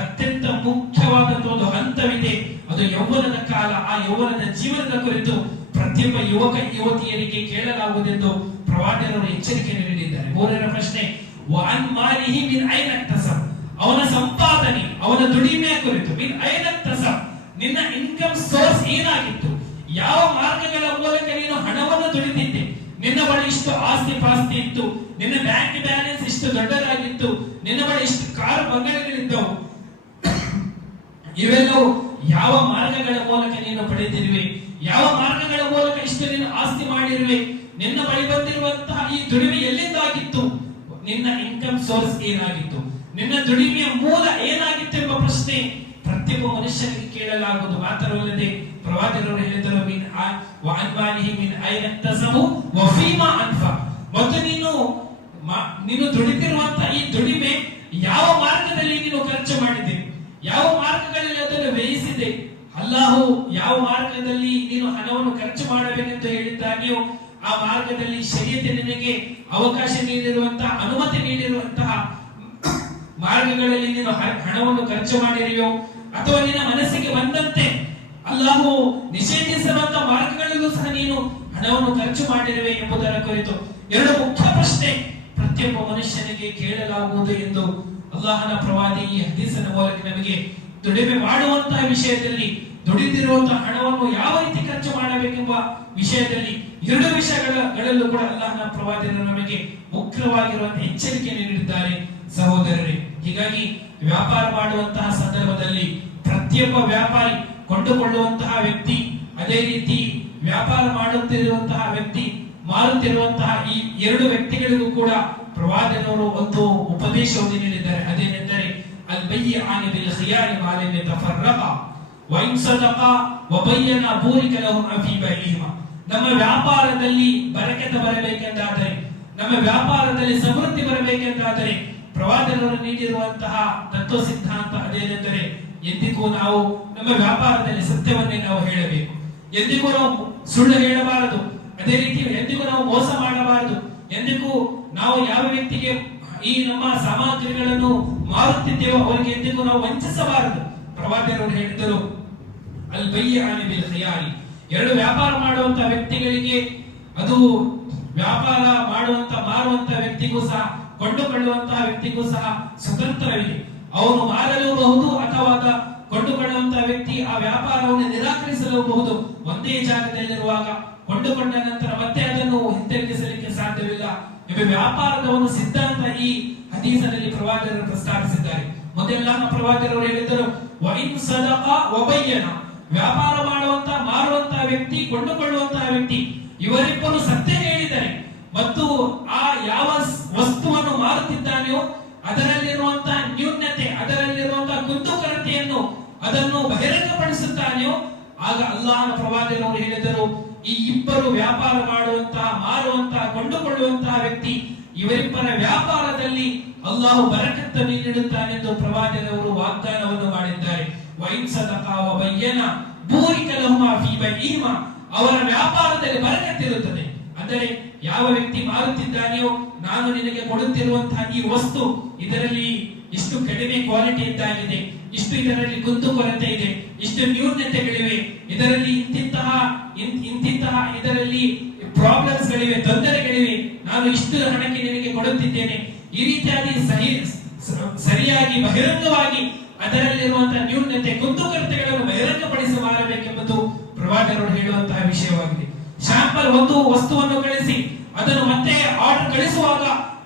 ಅತ್ಯಂತ ಮುಖ್ಯವಾದಂತಹ ಒಂದು ಹಂತವಿದೆ, ಅದು ಯೌವನದ ಕಾಲ. ಆ ಯೌವನದ ಜೀವನದ ಕುರಿತು ಪ್ರತಿಯೊಬ್ಬ ಯುವಕ ಯುವತಿಯರಿಗೆ ಕೇಳಲಾಗುವುದೆಂದು ಪ್ರವಾದಿಯವರು ಎಚ್ಚರಿಕೆ ನೀಡಿದ್ದಾರೆ. ಮೂರನೇ ಪ್ರಶ್ನೆ ವಅನ್ ಮಾಲಿಹಿ ಮಿನ್ ಐನ ಇಕ್ತಸಬ್, ಅವನ ಸಂಪಾದನೆ, ಅವನ ದುಡಿಮೆಯ ಕುರಿತು. ಮಿನ್ ಐನ ಇಕ್ತಸಬ್, ನಿನ್ನ ಇನ್ಕಮ್ ಸೋರ್ಸ್ ಏನಾಗಿತ್ತು, ಯಾವ ಮಾರ್ಗಗಳ ಮೂಲಕ ನೀನು ಹಣವನ್ನು ದುಡಿದಿದ್ದೆ, ನಿನ್ನ ಬಳಿ ಇಷ್ಟು ಆಸ್ತಿ ಪಾಸ್ತಿ ಇತ್ತು, ನಿನ್ನ ಬ್ಯಾಂಕ್ ಬ್ಯಾಲೆನ್ಸ್ ಇಷ್ಟು ದೊಡ್ಡದಾಗಿತ್ತು, ನಿನ್ನ ಬಳಿ ಇಷ್ಟು ಕಾರು ಬಂಗಲೆಗಳಿದ್ದವು, ಇವೆಲ್ಲವೂ ಯಾವ ಮಾರ್ಗಗಳ ಮೂಲಕ ನೀನು ಪಡೆದಿರುವೆ, ಯಾವ ಮಾರ್ಗಗಳ ಮೂಲಕ ಇಷ್ಟು ನೀನು ಆಸ್ತಿ ಮಾಡಿರುವೆ, ನಿನ್ನ ಬಳಿ ಬಂದಿರುವಂತಹ ಈ ದುಡಿಮೆ ಎಲ್ಲಿಂದಾಗಿತ್ತು, ನಿನ್ನ ಇನ್ಕಮ್ ಸೋರ್ಸ್ ಏನಾಗಿತ್ತು, ನಿನ್ನ ದುಡಿಮೆಯ ಮೂಲ ಏನಾಗಿತ್ತು ಎಂಬ ಪ್ರಶ್ನೆ ಪ್ರತಿಯೊಬ್ಬ ಮನುಷ್ಯನಿಗೆ ಕೇಳಲಾಗುವುದು. ಮಾತ್ರವಲ್ಲದೆ ಪ್ರವಾದಿಯವರು ಹೇಳಿದರು ಮಿನ್ ವಅನ್ ಮಾಲಿಹಿ ಮಿನ್ ಐನ ಇಕ್ತಸಬು ವಫೀಮಾ ಅನ್ಫಾ, ಮತ್ತು ನೀನು ದುಡಿದಿರುವಂತಹ ಈ ದುಡಿಮೆ ಯಾವ ಮಾರ್ಗದಲ್ಲಿ ನೀನು ಖರ್ಚು ಮಾಡಿದೆ, ಯಾವ ಮಾರ್ಗಗಳಲ್ಲಿ ಅದನ್ನು ವ್ಯಯಿಸಿದೆ, ಅಲ್ಲಾಹು ಯಾವ ಮಾರ್ಗದಲ್ಲಿ ನೀನು ಹಣವನ್ನು ಖರ್ಚು ಮಾಡಬೇಕೆಂದು ಹೇಳಿದ್ದಾನೆಯೋ ಆ ಮಾರ್ಗದಲ್ಲಿ ಶರೀಯತೆ ನಿನಗೆ ಅವಕಾಶ ನೀಡಿರುವಂತಹ, ಅನುಮತಿ ನೀಡಿರುವಂತಹ ಮಾರ್ಗಗಳಲ್ಲಿ ನೀನು ಹಣವನ್ನು ಖರ್ಚು ಮಾಡಿರುವೆಯೋ, ಅಥವಾ ನಿನ್ನ ಮನಸ್ಸಿಗೆ ಬಂದಂತೆ ಅಲ್ಲಾಹು ನಿಷೇಧಿಸಿರುವಂತಹ ಮಾರ್ಗಗಳಲ್ಲೂ ಸಹ ನೀನು ಹಣವನ್ನು ಖರ್ಚು ಮಾಡಿರುವೆ ಎಂಬುದರ ಕುರಿತು 2 ಮುಖ್ಯ ಪ್ರಶ್ನೆ ಪ್ರತಿಯೊಬ್ಬ ಮನುಷ್ಯನಿಗೆ ಕೇಳಲಾಗುವುದು ಎಂದು ಅಲ್ಲಾಹನ ಪ್ರವಾದಿ ಈ ಹದೀಸನ ಮೂಲಕ ನಮಗೆ ದುಡಿಮೆ ಮಾಡುವಂತಹ ವಿಷಯದಲ್ಲಿ, ದುಡಿದಿರುವಂತಹ ಹಣವನ್ನು ಯಾವ ರೀತಿ ಖರ್ಚು ಮಾಡಬೇಕೆಂಬ ವಿಷಯದಲ್ಲಿ 2 ವಿಷಯಗಳಲ್ಲೂ ಕೂಡ ಅಲ್ಲಾಹನ ಪ್ರವಾದಿಗಳು ನಮಗೆ ಮುಖ್ಯವಾಗಿರುವಂತಹ ಎಚ್ಚರಿಕೆ ನೀಡಿದ್ದಾರೆ ಸಹೋದರರೇ. ಹೀಗಾಗಿ ವ್ಯಾಪಾರ ಮಾಡುವಂತಹ ಸಂದರ್ಭದಲ್ಲಿ ಪ್ರತಿಯೊಬ್ಬ ವ್ಯಾಪಾರಿ, ಕೊಂಡುಕೊಳ್ಳುವಂತಹ ವ್ಯಕ್ತಿ, ಅದೇ ರೀತಿ ವ್ಯಾಪಾರ ಮಾಡುತ್ತಿರುವಂತಹ ವ್ಯಕ್ತಿ, ಮಾರುತ್ತಿರುವಂತಹ ಈ 2 ವ್ಯಕ್ತಿಗಳಿಗೂ ಕೂಡ ಪ್ರವಾದಿಯವರು ಒಂದು ಉಪದೇಶವನ್ನು ನೀಡಿದ್ದಾರೆ. ಅದೇನೆಂದರೆ ಅಲ್ ಬೈಅನಿ ಬಿಲ್ ಖಿಯಾರಿ ಮಾ ಲಂ ಯತಫರ್ರqa ವ ಇನ್ ಸದqa ವ ಬಯ್ಯನ ಬೂರಿಕ ಲಹುಂ ಫೀ ಬೈಹಿಮಾ. ನಮ್ಮ ವ್ಯಾಪಾರದಲ್ಲಿ ಬರಕತ ಬರಬೇಕೆಂದಾದರೆ, ನಮ್ಮ ವ್ಯಾಪಾರದಲ್ಲಿ ಸಮೃದ್ಧಿ ಬರಬೇಕೆಂದಾದರೆ ಪ್ರವಾದಿಯವರು ನೀಡಿರುವಂತಹ ತತ್ವ ಸಿದ್ಧಾಂತ ಅದೇನೆಂದರೆ ಎಂದಿಗೂ ನಾವು ನಮ್ಮ ವ್ಯಾಪಾರದಲ್ಲಿ ಸತ್ಯವನ್ನೇ ನಾವು ಹೇಳಬೇಕು, ಎಂದಿಗೂ ನಾವು ಸುಳ್ಳು ಹೇಳಬಾರದು, ಅದೇ ರೀತಿ ಎಂದಿಗೂ ನಾವು ಮೋಸ ಮಾಡಬಾರದು, ಎಂದಿಗೂ ನಾವು ಯಾವ ವ್ಯಕ್ತಿಗೆ ಈ ನಮ್ಮ ಸಾಮಗ್ರಿಗಳನ್ನು ಮಾರುತ್ತಿದ್ದೇವೋ ಅವರಿಗೆ ಎಂದಿಗೂ ನಾವು ವಂಚಿಸಬಾರದು. ಪ್ರವಾದಿಯವರು ಹೇಳಿದರು ಅಲ್ ಬೈಅನಿ ಬಿಲ್ ಖಿಯಾರಿ, 2 ವ್ಯಾಪಾರ ಮಾಡುವಂತ ವ್ಯಕ್ತಿಗಳಿಗೆ, ಅದು ವ್ಯಾಪಾರ ಮಾಡುವಂತ ಮಾರುವಂತ ವ್ಯಕ್ತಿಗೂ ಸಹ, ಕೊಂಡುಕೊಳ್ಳುವಂತಹ ವ್ಯಕ್ತಿಗೂ ಸಹ ಸ್ವತಂತ್ರವಿದೆ. ಅವನು ಮಾರಲೂಬಹುದು ಅಥವಾ ಕೊಂಡುಕೊಳ್ಳುವಂತಹ ವ್ಯಕ್ತಿ ಆ ವ್ಯಾಪಾರವನ್ನು ನಿರಾಕರಿಸಲೂಬಹುದು. ಒಂದೇ ಜಾಗದಲ್ಲಿರುವಾಗ ಕೊಂಡುಕೊಂಡ ನಂತರ ಮತ್ತೆ ಅದನ್ನು ಹಿಂತಿರುಗಿಸಲಿಕ್ಕೆ ಸಾಧ್ಯವಿಲ್ಲ ಎಂಬ ವ್ಯಾಪಾರದ ಒಂದು ಸಿದ್ಧಾಂತ ಈ ಹದೀಸನಲ್ಲಿ ಪ್ರವಾದಿಗಳು ಪ್ರಸ್ತಾಪಿಸಿದ್ದಾರೆ. ಮೊದಲ ಪ್ರವಾದಿಗಳು ಹೇಳಿದರು, ವೈನ್ ಸದಕ ವಬಯ್ಯನ, ವ್ಯಾಪಾರ ಮಾಡುವಂತ ಮಾರುವಂತಹ ವ್ಯಕ್ತಿ, ಕೊಂಡುಕೊಳ್ಳುವಂತಹ ವ್ಯಕ್ತಿ ಇವರಿಬ್ಬರು ಸತ್ಯ ಹೇಳಿದ್ದಾರೆ ಮತ್ತು ಆ ಯಾವ ವಸ್ತುವನ್ನು ಮಾರುತ್ತಿದ್ದಾನೆಯೋ ಅದರಲ್ಲಿರುವಂತಹ ನ್ಯೂನ್ಯತೆ, ಅದರಲ್ಲಿರುವಂತಹ ಕುಂದುಕೊರತೆಯನ್ನು ಅದನ್ನು ಬಹಿರಂಗಪಡಿಸುತ್ತಾನೆಯೋ ಆಗ ಅಲ್ಲಾಹನ ಪ್ರವಾದಿಗಳು ಹೇಳಿದರು, ಈ ಇಬ್ಬರು ವ್ಯಾಪಾರ ಮಾಡುವಂತಹ ಮಾರುವಂತಹ ಕೊಂಡುಕೊಳ್ಳುವಂತಹ ವ್ಯಕ್ತಿ ಇವರಿಬ್ಬರ ವ್ಯಾಪಾರದಲ್ಲಿ ಅಲ್ಲಾಹು ಬರಕತ್ತನ್ನು ನೀಡುತ್ತಾನೆ ಎಂದು ಪ್ರವಾದಿಯವರು ವಾಗ್ದಾನವನ್ನು ಮಾಡಿದ್ದಾರೆ. ವೈನ್ ಸದಕ ವಬಯ್ಯನ ಬೂರಿಕ ಲಹುಮಾ ಫೀ ಬೈಹಿಮಾ, ಅವರ ವ್ಯಾಪಾರದಲ್ಲಿ ಬರಕತ್ತಿರುತ್ತದೆ. ಅಂದರೆ ಯಾವ ವ್ಯಕ್ತಿ ಮಾರುತ್ತಿದ್ದಾನೆಯೋ ನಾನು ನಿನಗೆ ಕೊಡುತ್ತಿರುವಂತಹ ಈ ವಸ್ತು ಇದರಲ್ಲಿ ಇಷ್ಟು ಕಡಿಮೆ ಕ್ವಾಲಿಟಿ ಇದ್ದಾಗಿದೆ, ಇಷ್ಟು ಇದರಲ್ಲಿ ಕುಂದುಕೊರತೆ ಇದೆ, ಇಷ್ಟು ನ್ಯೂನತೆಗಳಿವೆ, ಇದರಲ್ಲಿ ಇಂತಿಂತಹ ಇದರಲ್ಲಿ ಪ್ರಾಬ್ಲಮ್ಸ್ ಗಳಿವೆ, ತೊಂದರೆಗಳಿವೆ, ನಾನು ಇಷ್ಟು ಹಣಕ್ಕೆ ನಿನಗೆ ಕೊಡುತ್ತಿದ್ದೇನೆ. ಈ ರೀತಿಯಾಗಿ ಸರಿಯಾಗಿ ಬಹಿರಂಗವಾಗಿ ಅದರಲ್ಲಿರುವಂತಹ ನ್ಯೂನತೆ ಕುಂದುಕೊರತೆಗಳನ್ನು ಬಹಿರಂಗಪಡಿಸಿ ಮಾರಬೇಕೆಂಬುದು ಪ್ರವಾದಿಗಳು ಹೇಳುವಂತಹ ವಿಷಯವಾಗಿದೆ. ಶಾಂಪಲ್ ಒಂದು ವಸ್ತುವನ್ನು ಕಳಿಸಿ ಅದನ್ನು ಮತ್ತೆ ಆರ್ಡರ್ ಕಳಿಸುವಾಗ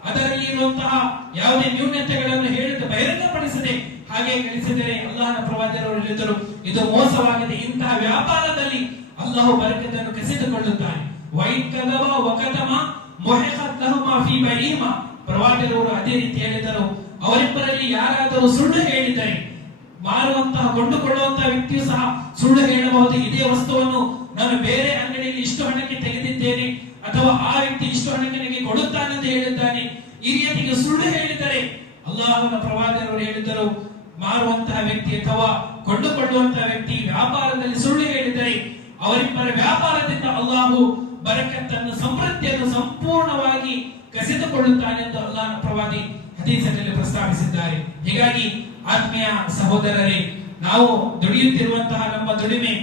ಅದರಲ್ಲಿ ಇರುವಂತಹ ಯಾವುದೇ ನ್ಯೂನತೆಗಳನ್ನು ಹೇಳಿದ ಬಹಿರಂಗಪಡಿಸದೆ ಹಾಗೆ ಕಳಿಸಿದರೆ ಅಲ್ಲಾಹನ ಪ್ರವಾದಿಗಳು ಹೇಳಿದರು, ಇದು ಮೋಸವಾಗಿದೆ. ಇಂತಹ ವ್ಯಾಪಾರದಲ್ಲಿ ಅಲ್ಲಾಹು ಬರಕತನ್ನು ಕಸಿದುಕೊಳ್ಳುತ್ತಾನೆ. ವೈನ್ ಕದವ ವಕತಮ ಮುಹಿಖತ್ ಲಹುಮಾ ಫೀ ಬೈಹಿಮಾ, ಪ್ರವಾದಿಗಳು ಅದೇ ರೀತಿ ಹೇಳಿದರು, ಅವರಿಬ್ಬರಲ್ಲಿ ಯಾರಾದರೂ ಸುಳ್ಳು ಹೇಳಿದರೆ, ಮಾರುವಂತಹ ಕೊಂಡುಕೊಳ್ಳುವಂತಹ ವ್ಯಕ್ತಿಯು ಸಹ ಸುಳ್ಳು ಹೇಳಬಹುದು, ಇದೇ ವಸ್ತುವನ್ನು ನಾನು ಬೇರೆ ಅಂಗಡಿಯಲ್ಲಿ ಇಷ್ಟು ಹಣಕ್ಕೆ ತೆಗೆದಿದ್ದೇನೆ ಅಥವಾ ಆ ವ್ಯಕ್ತಿ ಇಷ್ಟು ಹಣಕ್ಕೆ ನನಗೆ ಕೊಡುತ್ತಾನೆ ಎಂದು ಹೇಳಿದ್ದಾನೆ. ಈ ರೀತಿಗೆ ಸುಳ್ಳು ಹೇಳಿದರೆ ಅಲ್ಲಾಹನ ಪ್ರವಾದಿಗಳು ಹೇಳಿದರು, ಮಾರುವಂತಹ ವ್ಯಕ್ತಿ ಅಥವಾ ಕೊಂಡುಕೊಳ್ಳುವಂತಹ ವ್ಯಕ್ತಿ ವ್ಯಾಪಾರದಲ್ಲಿ ಸುಳ್ಳು ಹೇಳಿದರೆ ಅವರಿಬ್ಬರ ವ್ಯಾಪಾರದಿಂದ ಅಲ್ಲಾಹು ಬರಕತ್ತನ್ನು, ಸಮೃದ್ಧಿಯನ್ನು ಸಂಪೂರ್ಣವಾಗಿ ಕಸಿದುಕೊಳ್ಳುತ್ತಾನೆ ಎಂದು ಅಲ್ಲಾಹನ ಪ್ರವಾದಿ ಹದೀಸಲ್ಲಿ ಪ್ರಸ್ತಾಪಿಸಿದ್ದಾರೆ. ಹೀಗಾಗಿ ಆತ್ಮೀಯ ಸಹೋದರರೇ, ನಾವು ದುಡಿಯುತ್ತಿರುವಂತಹ ನಮ್ಮ ದುಡಿಮೆ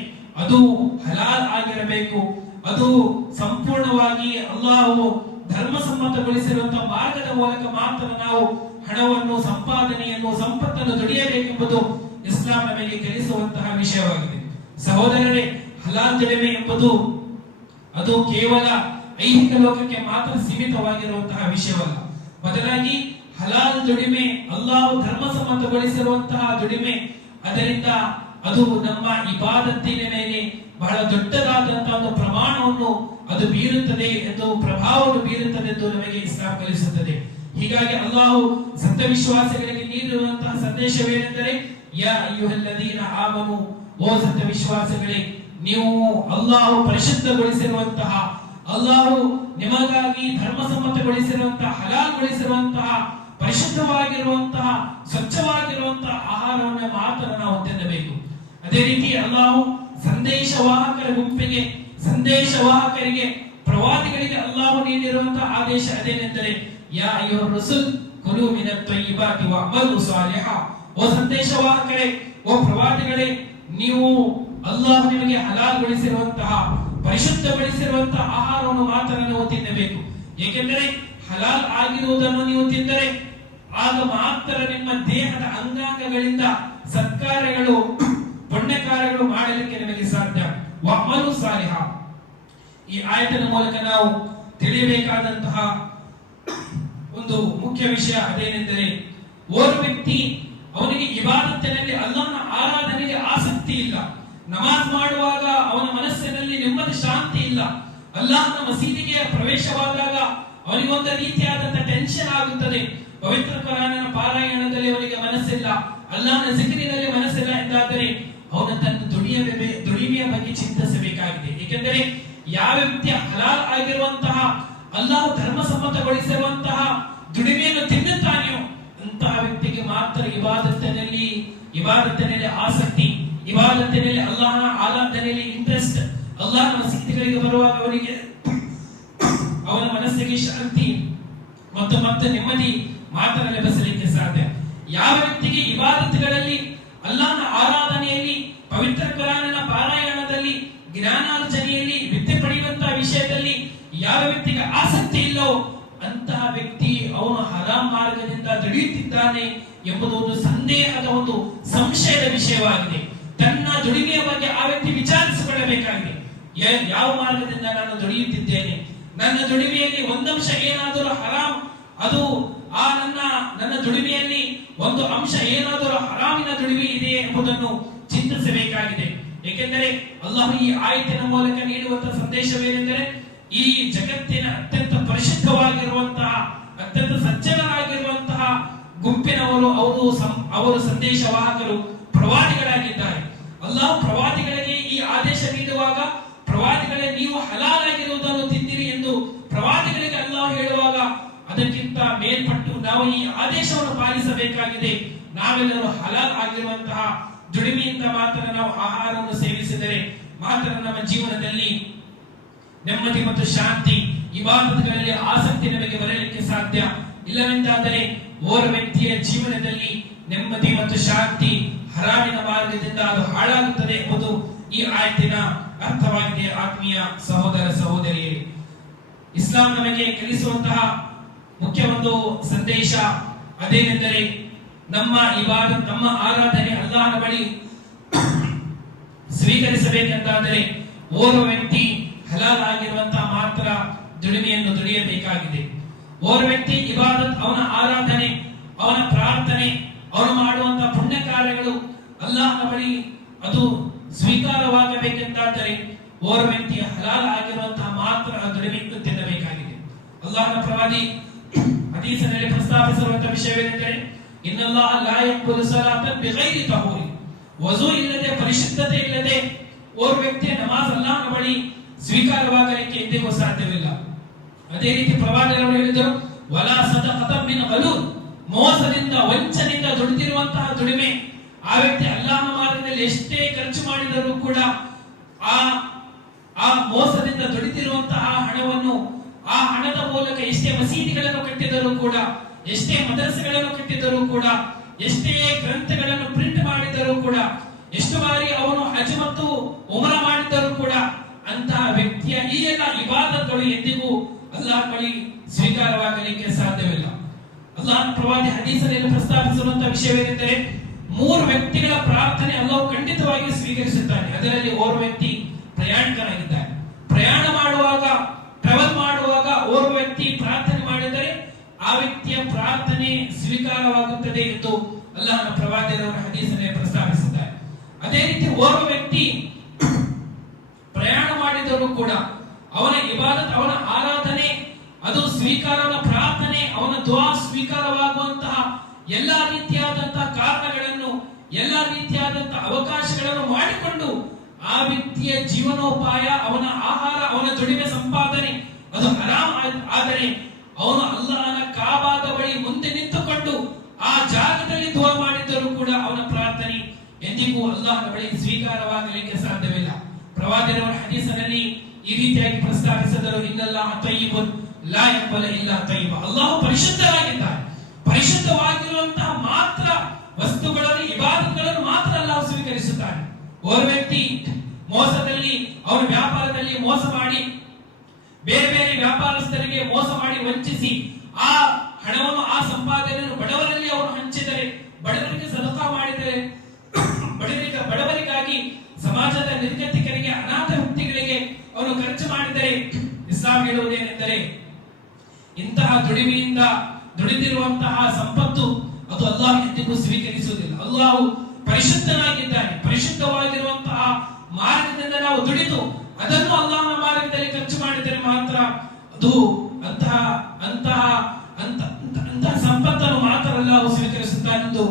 ಅದು ಹಲಾಲ್ ಆಗಿರಬೇಕು. ಅದು ಸಂಪೂರ್ಣವಾಗಿ ಅಲ್ಲಾಹು ಧರ್ಮಸಮ್ಮತಗೊಳಿಸಿರುವಂತಹ ಮಾರ್ಗದ ಮೂಲಕ ಮಾತ್ರ ನಾವು ಹಣವನ್ನು, ಸಂಪಾದನೆಯನ್ನು, ಸಂಪತ್ತನ್ನು ದುಡಿಯಬೇಕೆಂಬುದು ಇಸ್ಲಾಂ ನಮಗೆ ಕಲಿಸುವಂತಹ ವಿಷಯವಾಗಿದೆ. ಸಹೋದರರೇ, ಹಲಾಲ್ ದುಡಿಮೆ ಎಂಬುದು ಅದು ಕೇವಲ ಐಹಿಕ ಲೋಕಕ್ಕೆ ಮಾತ್ರ ಸೀಮಿತವಾಗಿರುವಂತಹ ವಿಷಯವಲ್ಲ. ಬದಲಾಗಿ ಹಲಾಲ್ ದುಡಿಮೆ ಅಲ್ಲಾಹು ಧರ್ಮಸಮ್ಮತಗೊಳಿಸಿರುವಂತಹ ದುಡಿಮೆ, ಅದರಿಂದ ಅದು ನಮ್ಮ ಇಬಾದತ್ತಿನ ಮೇಲೆ ಬಹಳ ದೊಡ್ಡದಾದಂತಹ ಒಂದು ಪ್ರಮಾಣವನ್ನು ಅದು ಬೀರುತ್ತದೆ ಎಂದು, ಪ್ರಭಾವವನ್ನು ಬೀರುತ್ತದೆ ಎಂದು ನಮಗೆ ಇಸ್ಲಾಂ ಕಲಿಸುತ್ತದೆ. ಹೀಗಾಗಿ ಅಲ್ಲಾಹು ಸತ್ಯ ವಿಶ್ವಾಸಿಗಳಿಗೆ ನೀಡಿರುವಂತಹ ಸಂದೇಶವೇನೆಂದರೆ, ಯಾ ಅಯ್ಯುಹಲ್ಲದೀನ ಆಮನು, ಓ ಸತ್ಯ ವಿಶ್ವಾಸಿಗಳೇ, ನೀವು ಅಲ್ಲಾಹು ಪರಿಶುದ್ಧಗೊಳಿಸಿರುವಂತಹ, ಅಲ್ಲಾಹು ನಿಮಗಾಗಿ ಧರ್ಮಸಮ್ಮತಗೊಳಿಸಿರುವಂತಹ, ಹಲಾಲ್ಗೊಳಿಸಿರುವಂತಹ, ಪರಿಶುದ್ಧವಾಗಿರುವಂತಹ, ಸ್ವಚ್ಛವಾಗಿರುವಂತಹ ಆಹಾರವನ್ನು ಮಾತ್ರ ನಾವು ತಿನ್ನಬೇಕು. ಅದೇ ರೀತಿ ಅಲ್ಲಾಹು ಸಂದೇಶವಾಹಕರ ಗುಂಪಿಗೆ, ಸಂದೇಶವಾಹಕರಿಗೆ, ಪ್ರವಾದಿಗಳಿಗೆ ಅಲ್ಲಾಹು ನೀಡಿರುವಂತಹ ಆದೇಶ ಅದೇನೆಂದರೆ, ಯಾ ಅಯ್ಯುಹರ್ ರಸೂಲ್ ಕುಲು ಮಿನತ್ ತಯ್ಯಿಬಾತಿ ವಅಮಲು ಸಾಲಿಹಾ, ಓ ಸಂದೇಶವಾಹಕರೇ, ಓ ಪ್ರವಾದಿಗಳೇ, ನೀವು ಅಲ್ಲಾಹು ನಿಮಗೆ ಹಲಾಲ್ಗೊಳಿಸಿರುವಂತಹ, ಪರಿಶುದ್ಧಗೊಳಿಸಿರುವಂತಹ ಆಹಾರವನ್ನು ಮಾತ್ರ ನೀವು ತಿನ್ನಬೇಕು. ಏಕೆಂದರೆ ಹಲಾಲ್ ಆಗಿರುವುದನ್ನು ನೀವು ತಿಂದರೆ ಆಗ ಮಾತ್ರ ನಿಮ್ಮ ದೇಹದ ಅಂಗಾಂಗಗಳಿಂದ ಸತ್ಕಾರ್ಯಗಳು, ಪುಣ್ಯ ಕಾರ್ಯಗಳು ಮಾಡಲಿಕ್ಕೆ ನಿಮಗೆ ಸಾಧ್ಯ. ವಅಮಲು ಸಾಲಿಹಾ, ಈ ಆಯತನ ಮೂಲಕ ನಾವು ತಿಳಿಯಬೇಕಾದಂತಹ ಒಂದು ಮುಖ್ಯ ವಿಷಯ ಅದೇನೆಂದರೆ, ಓರ್ವ ವ್ಯಕ್ತಿ ಅವನಿಗೆ ಇಬಾದತ್ತಿನಲ್ಲಿ, ಅಲ್ಲಾಹನ ಆರಾಧನೆಗೆ ಆಸಕ್ತಿ ಇಲ್ಲ, ನಮಾಜ್ ಮಾಡುವಾಗ ಅವನ ಮನಸ್ಸಿನಲ್ಲಿ ನೆಮ್ಮದಿ ಶಾಂತಿ ಇಲ್ಲ, ಅಲ್ಲಾಹನ ಮಸೀದಿಗೆ ಪ್ರವೇಶವಾದಾಗ ಅವನಿಗೊಂದು ರೀತಿಯಾದಂತಹ ಟೆನ್ಷನ್ ಆಗುತ್ತದೆ, ಪವಿತ್ರ ಕುರಾನಿನ ಪಾರಾಯಣದಲ್ಲಿ ಅವನಿಗೆ ಮನಸ್ಸಿಲ್ಲ, ಅಲ್ಲಾಹನ ಜಿಕ್ರಿನಲ್ಲಿ ಮನಸ್ಸಿಲ್ಲ ಎಂದಾದರೆ ಅವನು ತನ್ನ ದುಡಿಮೆಯ ಬಗ್ಗೆ ಚಿಂತಿಸಬೇಕಾಗಿದೆ. ಏಕೆಂದರೆ ಯಾವ ವ್ಯಕ್ತಿ ಹಲಾಲ್ ಆಗಿರುವಂತಹ, ಅಲ್ಲಾಹು ಧರ್ಮಸಮ್ಮತಗೊಳಿಸಿರುವಂತಹ ದುಡಿಮೆಯನ್ನು ತಿನ್ನುತ್ತಾನೆಯೋ ಅಂತಹ ವ್ಯಕ್ತಿಗೆ ಮಾತ್ರ ಇಬಾದತ್ತಿನಲ್ಲಿ ಆಸಕ್ತಿ, ಇಬಾದತ್ತಿನಲ್ಲಿ ಅಲ್ಲಾಹನ ಆರಾಧನೆಯಲ್ಲಿ ಇಂಟ್ರೆಸ್ಟ್, ಅಲ್ಲಾಹನ ಮಸೀದಿಗಳಿಗೆ ಬರುವಾಗ ಅವನಿಗೆ ಅವನ ಮನಸ್ಸಿಗೆ ಶಾಂತಿ ಮತ್ತು ನೆಮ್ಮದಿ ಮಾತ್ರ ಲಭಿಸಲಿಕ್ಕೆ ಸಾಧ್ಯ. ಯಾವ ವ್ಯಕ್ತಿಗೆ ಇಬಾದತ್ತುಗಳಲ್ಲಿ, ಅಲ್ಲಾಹನ ಆರಾಧನೆಯಲ್ಲಿ, ಪವಿತ್ರ ಕುರಾನಿನ ಪಾರಾಯಣದಲ್ಲಿ, ಜ್ಞಾನಾರ್ಜನೆಯಲ್ಲಿ, ವಿದ್ಯೆ ಪಡೆಯುವಂತಹ ವಿಷಯದಲ್ಲಿ ಯಾವ ವ್ಯಕ್ತಿಗೆ ಆಸಕ್ತಿ ಇಲ್ಲವೋ ಅಂತಹ ವ್ಯಕ್ತಿ ಅವನು ಹರಾಮ್ ಮಾರ್ಗದಿಂದ ದುಡಿಯುತ್ತಿದ್ದಾನೆ ಎಂಬುದು ಒಂದು ಸಂದೇಹದ, ಒಂದು ಸಂಶಯದ ವಿಷಯವಾಗಿದೆ. ತನ್ನ ದುಡಿಮೆಯ ಬಗ್ಗೆ ಆ ವ್ಯಕ್ತಿ ವಿಚಾರಿಸಿಕೊಳ್ಳಬೇಕಾಗಿದೆ. ಯಾವ ಮಾರ್ಗದಿಂದ ನಾನು ದುಡಿಯುತ್ತಿದ್ದೇನೆ, ನನ್ನ ದುಡಿಮೆಯಲ್ಲಿ ಒಂದಂಶ ಏನಾದರೂ ಹರಾಮ್, ಅದು ಆ ನನ್ನ ದುಡಿಮೆಯಲ್ಲಿ ಒಂದು ಅಂಶ ಏನಾದರೂ ಹರಾಮಿನ ದುಡಿಮೆ ಇದೆ ಎಂಬುದನ್ನು ಚಿಂತಿಸಬೇಕಾಗಿದೆ. ಏಕೆಂದರೆ ಅಲ್ಲಾಹ್ ಈ ಆಯತಿನ ಮೂಲಕ ನೀಡುವಂತಹ ಸಂದೇಶವೇನೆಂದರೆ, ಈ ಜಗತ್ತಿನ ಅತ್ಯಂತ ಪರಿಶುದ್ಧವಾಗಿರುವಂತಹ ಅತ್ಯಂತ ಸಜ್ಜನರಾಗಿರುವಂತಹ ಗುಂಪಿನವರು ಅವರು ಸಂದೇಶವಾಹಕರು, ಪ್ರವಾದಿಗಳಾಗಿದ್ದಾರೆ. ಅಲ್ಲಾಹ್ ಪ್ರವಾದಿಗಳಿಗೆ ಈ ಆದೇಶ ನೀಡುವಾಗ, ಪ್ರವಾದಿಗಳೇ ನೀವು ಹಲಾಲ್ ಆಗಿರುವುದನ್ನು ತಿಂದಿರಿ ಎಂದು ಪ್ರವಾದಿಗಳಿಗೆ ಅಲ್ಲಾಹ್ ಹೇಳುವಾಗ, ಅದಕ್ಕಿಂತ ಮೇಲ್ಪಟ್ಟು ನಾವು ಈ ಆದೇಶವನ್ನು ಪಾಲಿಸಬೇಕಾಗಿದೆ. ನಾವೆಲ್ಲರೂ ಹಲಾಲ್ ಆಗಿರುವಂತಹ ದುಡಿಮೆಯಿಂದ ಮಾತ್ರ ನಾವು ಆಹಾರವನ್ನು ಸೇವಿಸಿದರೆ ಮಾತ್ರ ನಮ್ಮ ಜೀವನದಲ್ಲಿ ನೆಮ್ಮದಿ ಮತ್ತು ಶಾಂತಿ, ಇಬಾದತ್ಗಳಲ್ಲಿ ಆಸಕ್ತಿ ನಮಗೆ ಬರಲಿಕ್ಕೆ ಸಾಧ್ಯ. ಇಲ್ಲವೆಂದಾದರೆ ಓರ್ವ ವ್ಯಕ್ತಿಯ ಜೀವನದಲ್ಲಿ ನೆಮ್ಮದಿ ಮತ್ತು ಶಾಂತಿ ಹರಾಮಿನ ಮಾರ್ಗದಿಂದ ಅದು ಹಾಳಾಗುತ್ತದೆ ಎಂಬುದು ಈ ಆಯತಿನ ಅರ್ಥವಾಗಿದೆ. ಆತ್ಮೀಯ ಸಹೋದರ ಸಹೋದರಿಯರೇ, ಇಸ್ಲಾಂ ನಮಗೆ ಕಲಿಸುವಂತಹ ಮುಖ್ಯ ಒಂದು ಸಂದೇಶ ಅದೇನೆಂದರೆ, ನಮ್ಮ ಇಬಾದತ್, ನಮ್ಮ ಆರಾಧನೆ ಅಲ್ಲಾಹನ ಬಳಿ ಸ್ವೀಕರಿಸಬೇಕೆಂದಾದರೆ ಓರ್ವ ವ್ಯಕ್ತಿ ಹಲಾಲ್ ಆಗಿರುವಂತಹ ಮಾತ್ರ ದುಡಿಮೆಯನ್ನು ದುಡಿಯಬೇಕಾಗಿದೆ. ಓರ್ವ ವ್ಯಕ್ತಿ ಇಬಾದತ್, ಅವನ ಆರಾಧನೆ, ಅವನ ಪ್ರಾರ್ಥನೆ, ಅವನು ಮಾಡುವಂತಹ ಪುಣ್ಯ ಕಾರ್ಯಗಳು ಅಲ್ಲಾಹನ ಬಳಿ ಅದು ಸ್ವೀಕಾರವಾಗಬೇಕೆಂದಾದರೆ ಓರ್ವ ವ್ಯಕ್ತಿ ಹಲಾಲ್ ಆಗಿರುವಂತಹ ಮಾತ್ರ ದುಡಿಮೆಯನ್ನು ತಿನ್ನಬೇಕಾಗಿದೆ. ಅಲ್ಲಾಹನ ಪ್ರವಾದಿ ಹದೀಸಿನಲ್ಲಿ ಪ್ರಸ್ತಾಪಿಸಿರುವಂತಹ ವಿಷಯವೇನೆಂದರೆ, ಇನ್ನಲ್ಲಾಹ ಲಾ ಯಕ್ಬುಲು ಸಲಾತನ್ ಬಿಗೈರಿ ತಹೂರಿ, ವಜು ಇಲ್ಲದೆ, ಪರಿಶುದ್ಧತೆ ಇಲ್ಲದೆ ಓರ್ವ ವ್ಯಕ್ತಿಯ ನಮಾಜ್ ಅಲ್ಲಾಹನ ಬಳಿ ಸ್ವೀಕಾರವಾಗಲಿಕ್ಕೆ ಎಂದಿಗೂ ಸಾಧ್ಯವಿಲ್ಲ. ಅದೇ ರೀತಿ ಪ್ರವಾದಿಗಳು ಹೇಳಿದರು, ವಲಾ ಸದಕತನ್ ಮಿನ್ ಗಲೂಲ್, ಮೋಸದಿಂದ ವಂಚನೆಯಿಂದ ದುಡಿದಿರುವಂತಹ ದುಡಿಮೆ, ಆ ವ್ಯಕ್ತಿ ಅಲ್ಲಾಹನ ಮಾರ್ಗದಲ್ಲಿ ಎಷ್ಟೇ ಖರ್ಚು ಮಾಡಿದರೂ ಕೂಡ ಆ ಮೋಸದಿಂದ ದುಡಿದಿರುವಂತಹ ಹಣವನ್ನು, ಆ ಹಣದ ಮೂಲಕ ಎಷ್ಟೇ ಮಸೀದಿಗಳನ್ನು ಕಟ್ಟಿದರೂ ಕೂಡ, ಎಷ್ಟೇ ಮದರಸೆಗಳನ್ನು ಕಟ್ಟಿದರೂ ಕೂಡ, ಎಷ್ಟೇ ಗ್ರಂಥಗಳನ್ನು ಪ್ರಿಂಟ್ ಮಾಡಿದರೂ ಕೂಡ, ಎಷ್ಟು ಬಾರಿ ಅವನು ಹಜ್ ಮತ್ತು ಉಮ್ರಾ ಮಾಡಿದರೂ ಕೂಡ ಅಂತಹ ವ್ಯಕ್ತಿಯ ಈ ಎಲ್ಲ ಇಬಾದತ್ಗಳು ಎಂದಿಗೂ ಅಲ್ಲಾಹ್ ಬಳಿ ಸ್ವೀಕಾರವಾಗಲಿಕ್ಕೆ ಸಾಧ್ಯವಿಲ್ಲ. ಅಲ್ಲಾಹ್ ಪ್ರವಾದಿ ಹದೀಸಲ್ಲಿ ಪ್ರಸ್ತಾಪಿಸಿರುವಂತಹ ವಿಷಯವೇನೆಂದರೆ, 3 ವ್ಯಕ್ತಿಗಳ ಪ್ರಾರ್ಥನೆ ಅಲ್ಲಾಹ್ ಖಂಡಿತವಾಗಿ ಸ್ವೀಕರಿಸುತ್ತಾನೆ. ಅದರಲ್ಲಿ ಓರ್ವ ವ್ಯಕ್ತಿ ಪ್ರಯಾಣಿಕನಾಗಿದ್ದಾನೆ. ಪ್ರಯಾಣ ಮಾಡುವಾಗ, ಟ್ರಾವೆಲ್ ಮಾಡುವಾಗ ಓರ್ವ ವ್ಯಕ್ತಿ ಪ್ರಾರ್ಥನೆ ಮಾಡಿದರೆ ಆ ವ್ಯಕ್ತಿಯ ಪ್ರಾರ್ಥನೆ ಸ್ವೀಕಾರವಾಗುತ್ತದೆ ಎಂದು ಅಲ್ಲಾಹನ ಪ್ರವಾದಿಯವರ ಹದೀಸಲ್ಲಿ ಪ್ರಸ್ತಾಪಿಸಿದ್ದಾರೆ. ಅದೇ ರೀತಿ ಓರ್ವ ವ್ಯಕ್ತಿ ಪ್ರಯಾಣ ಮಾಡಿದರೂ ಕೂಡ ಅವನ ಇಬಾದತ್, ಅವನ ಆರಾಧನೆ ಅದು ಸ್ವೀಕಾರನ ಪ್ರಾರ್ಥನೆ, ಅವನ ದುಆ ಸ್ವೀಕಾರವಾಗುವಂತಹ ಎಲ್ಲಾ ರೀತಿಯಾದಂತಹ ಕಾರಣಗಳನ್ನು, ಎಲ್ಲಾ ರೀತಿಯಾದಂತಹ ಅವಕಾಶಗಳನ್ನು ಮಾಡಿಕೊಂಡು ಆ ವ್ಯಕ್ತಿಯ ಜೀವನೋಪಾಯ, ಅವನ ಆಹಾರ, ಅವನ ದುಡಿಮೆ ಸಂಪಾದನೆ ಅದು ಹರಾಮ್ ಆದರೆ ಅವನು ಅಲ್ಲಾಹನ ಕಾಬಾದ ಬಳಿ ಮುಂದೆ ನಿಂತುಕೊಂಡು ಆ ಜಾಗದಲ್ಲಿ ದುಆ ಮಾಡಿದ್ದರೂ ಕೂಡ ಅವನ ಪ್ರಾರ್ಥನೆ ಎಂದಿಗೂ ಅಲ್ಲಾಹನ ಬಳಿ ಸ್ವೀಕಾರವಾಗಲಿಕ್ಕೆ ಸಾಧ್ಯವಿಲ್ಲ. ಪ್ರವಾದಿಯವರ ಹದೀಸನಲ್ಲಿ ಈ ರೀತಿಯಾಗಿ ಪ್ರಸ್ತಾಪಿಸಿದರು, ಇನ್ನಲ್ಲಾಹ ತಯ್ಯಿಬುನ್ ಲಾ ಯಕ್ಬಲು ಇಲ್ಲಾ ತಯ್ಯಿಬ, ಅಲ್ಲಾಹ್ ಪರಿಶುದ್ಧವಾಗಿದ್ದಾನೆ, ಪರಿಶುದ್ಧವಾಗಿರುವಂತಹ ಮಾತ್ರ ವಸ್ತುಗಳನ್ನು, ಇಬಾದತ್ಗಳನ್ನು ಮಾತ್ರ ಅಲ್ಲಾಹ್ ಸ್ವೀಕರಿಸುತ್ತಾನೆ. ಓರ್ವ ವ್ಯಕ್ತಿ ಮೋಸದಲ್ಲಿ, ಅವನ ವ್ಯಾಪಾರದಲ್ಲಿ ಮೋಸ ಮಾಡಿ, ಬೇರೆ ಬೇರೆ ವ್ಯಾಪಾರಸ್ಥರಿಗೆ ಮೋಸ ಮಾಡಿ ವಂಚಿಸಿ ಆ ಹಣವನ್ನು, ಆ ಸಂಪಾದನೆಯನ್ನು ಬಡವರಲ್ಲಿ ಅವನು ಹಂಚಿದರೆ, ಬಡವರಿಗೆ ಸದಕಾ ಮಾಡಿದರೆ, ಬಡವರಿಗಾಗಿ, ಸಮಾಜದ ನಿರ್ಗತಿಕರಿಗೆ, ಅನಾಥ ವ್ಯಕ್ತಿಗಳಿಗೆ ಅವನು ಖರ್ಚು ಮಾಡಿದರೆ, ಇಸ್ಲಾಂ ಹೇಳುವುದೇನೆಂದರೆ, ಇಂತಹ ದುಡಿಮೆಯಿಂದ ದುಡಿದಿರುವಂತಹ ಸಂಪತ್ತು ಅದು ಅಲ್ಲಾಹ್ ಎಂದಿಗೂ ಸ್ವೀಕರಿಸುವುದಿಲ್ಲ. ಅಲ್ಲಾಹ್ ಪರಿಶುದ್ಧನಾಗಿದ್ದಾನೆ. ಪರಿಶುದ್ಧವಾಗಿರುವಂತಹ ಮಾರ್ಗದಿಂದ ನಾವು ದುಡಿದು ಅದನ್ನು ಅಲ್ಲಾಹನ ಮಾರ್ಗದಲ್ಲಿ ಖರ್ಚು ಮಾಡಿದರೆ ಮಾತ್ರ ಅದು ಅಂತಹ ಸಂಪತ್ತನ್ನು ಮಾತ್ರ ಅಲ್ಲಾಹ್ ಸ್ವೀಕರಿಸುತ್ತಾನೆಂದು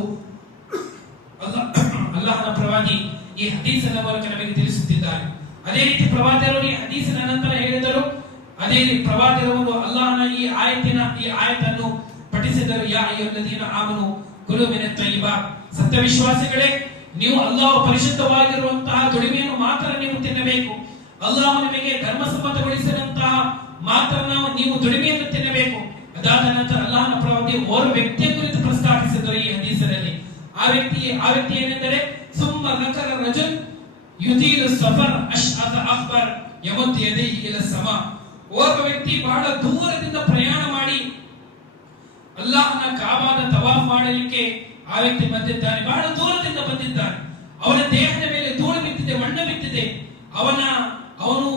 ಅಲ್ಲಾಹನ ಪ್ರವಾದಿ ಈ ಹದೀಸಿನ ಮೂಲಕ ನಮಗೆ ತಿಳಿಸುತ್ತಿದ್ದಾರೆ. ಅದೇ ರೀತಿ ಪ್ರವಾದಿಯವರು ಈ ಹದೀಸಿನ ನಂತರ ಹೇಳಿದರು, ಅದೇ ರೀತಿ ಪ್ರವಾದಿಯವರು ಅಲ್ಲಾಹನ ಈ ಆಯತನ್ನು ಪಠಿಸಿದರು, ಯಾ ಅಯ್ಯುಹಲ್ಲದೀನ ಆಮನು ಕುಲು ಮಿನತ್ ತಯ್ಯಿಬಾತ್, ಸತ್ಯವಿಶ್ವಾಸಿಗಳೇ, ನೀವು ಅಲ್ಲಾಹ್ ಪರಿಶುದ್ಧವಾಗಿರುವಂತಹ ದುಡಿಮೆಯನ್ನು ಮಾತ್ರ ನೀವು ತಿನ್ನಬೇಕು. ಅಲ್ಲಾಹ್ ನಿಮಗೆ ಧರ್ಮಸಮ್ಮತಗೊಳಿಸಿದಂತಹ ಮಾತ್ರ ನೀವು ದುಡಿಮೆಯನ್ನು ತಿನ್ನಬೇಕು. ಅದಾದ ನಂತರ ಅಲ್ಲಾಹನ ಪ್ರವಾದಿ ಓರ್ವ ವ್ಯಕ್ತಿಯ ಕುರಿತು ಪ್ರಸ್ತಾಪಿಸಿದರು ಈ ಹದೀಸರಲ್ಲಿ. ಆ ವ್ಯಕ್ತಿ ಏನೆಂದರೆ, ಸುಮ್ಮ ذكر الرجل يطيل السفر اشعث اخبر يمد يديه الى السماء, ಓರ್ವ ವ್ಯಕ್ತಿ ಬಹಳ ದೂರದಿಂದ ಪ್ರಯಾಣ ಮಾಡಿ ಅಲ್ಲಾಹನ ಕಾಬಾದ ತವಾಫ್ ಮಾಡಲಿಕ್ಕೆ ಆ ವ್ಯಕ್ತಿ ಬಂದಿದ್ದಾನೆ. ಬಹಳ ದೂರದಿಂದ ಬಂದಿದ್ದಾನೆ. ಅವನ ದೇಹದ ಮೇಲೆ ಧೂಳು ಬಿದ್ದಿದೆ, ಮಣ್ಣು ಬಿದ್ದಿದೆ. ಅವನು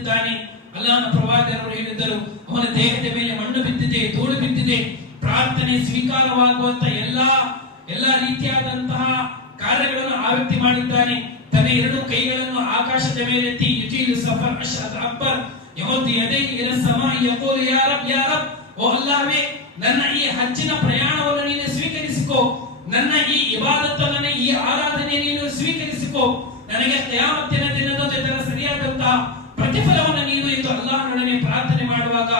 ಮಾಡುತ್ತಿದ್ದಾನೆ. ಅಲ್ಲಾಹನ ಪ್ರವಾದಿಯವರು ಹೇಳಿದ್ದರು, ಅವನ ದೇಹದ ಮೇಲೆ ಮಣ್ಣು ಬಿದ್ದಿದೆ, ಧೂಳು ಬಿದ್ದಿದೆ, ಪ್ರಾರ್ಥನೆ ಸ್ವೀಕಾರವಾಗುವಂತ ಎಲ್ಲಾ ರೀತಿಯಾದಂತಹ ಕಾರ್ಯಗಳನ್ನು ಆ ವ್ಯಕ್ತಿ ಮಾಡಿದ್ದಾನೆ. ತನ್ನ ಎರಡು ಕೈಗಳನ್ನು ಆಕಾಶದ ಮೇಲೆತ್ತಿ ಯುಜೀಲು ಸಫರ್ ಅಶ್ಅದ್ ಅಕ್ಬರ್ ಯಮುದ್ದು ಯದೈಹಿ ಇಲಾ ಸಮಾಇ ಯಖೂಲು ಯಾ ರಬ್ ಯಾ ರಬ್, ಓ ಅಲ್ಲಾಹ್ವೇ, ನನ್ನ ಈ ಹಜ್ಜಿನ ಪ್ರಯಾಣವನ್ನು ನೀನು ಸ್ವೀಕರಿಸಿಕೋ, ನನ್ನ ಈ ಇಬಾದತ್ತನ್ನು, ಈ ಆರಾಧನೆ ನೀನು ಸ್ವೀಕರಿಸಿಕೋ, ನನಗೆ ಕಿಯಾಮತ್ತಿನ ದಿನದಂದು ಇದರ ಸರಿಯಾದಂತಹ ಪ್ರತಿಫಲವನ್ನು ನೀನು ಎಂದು ಅಲ್ಲಾಹನೊಡನೆ ಪ್ರಾರ್ಥನೆ ಮಾಡುವಾಗ,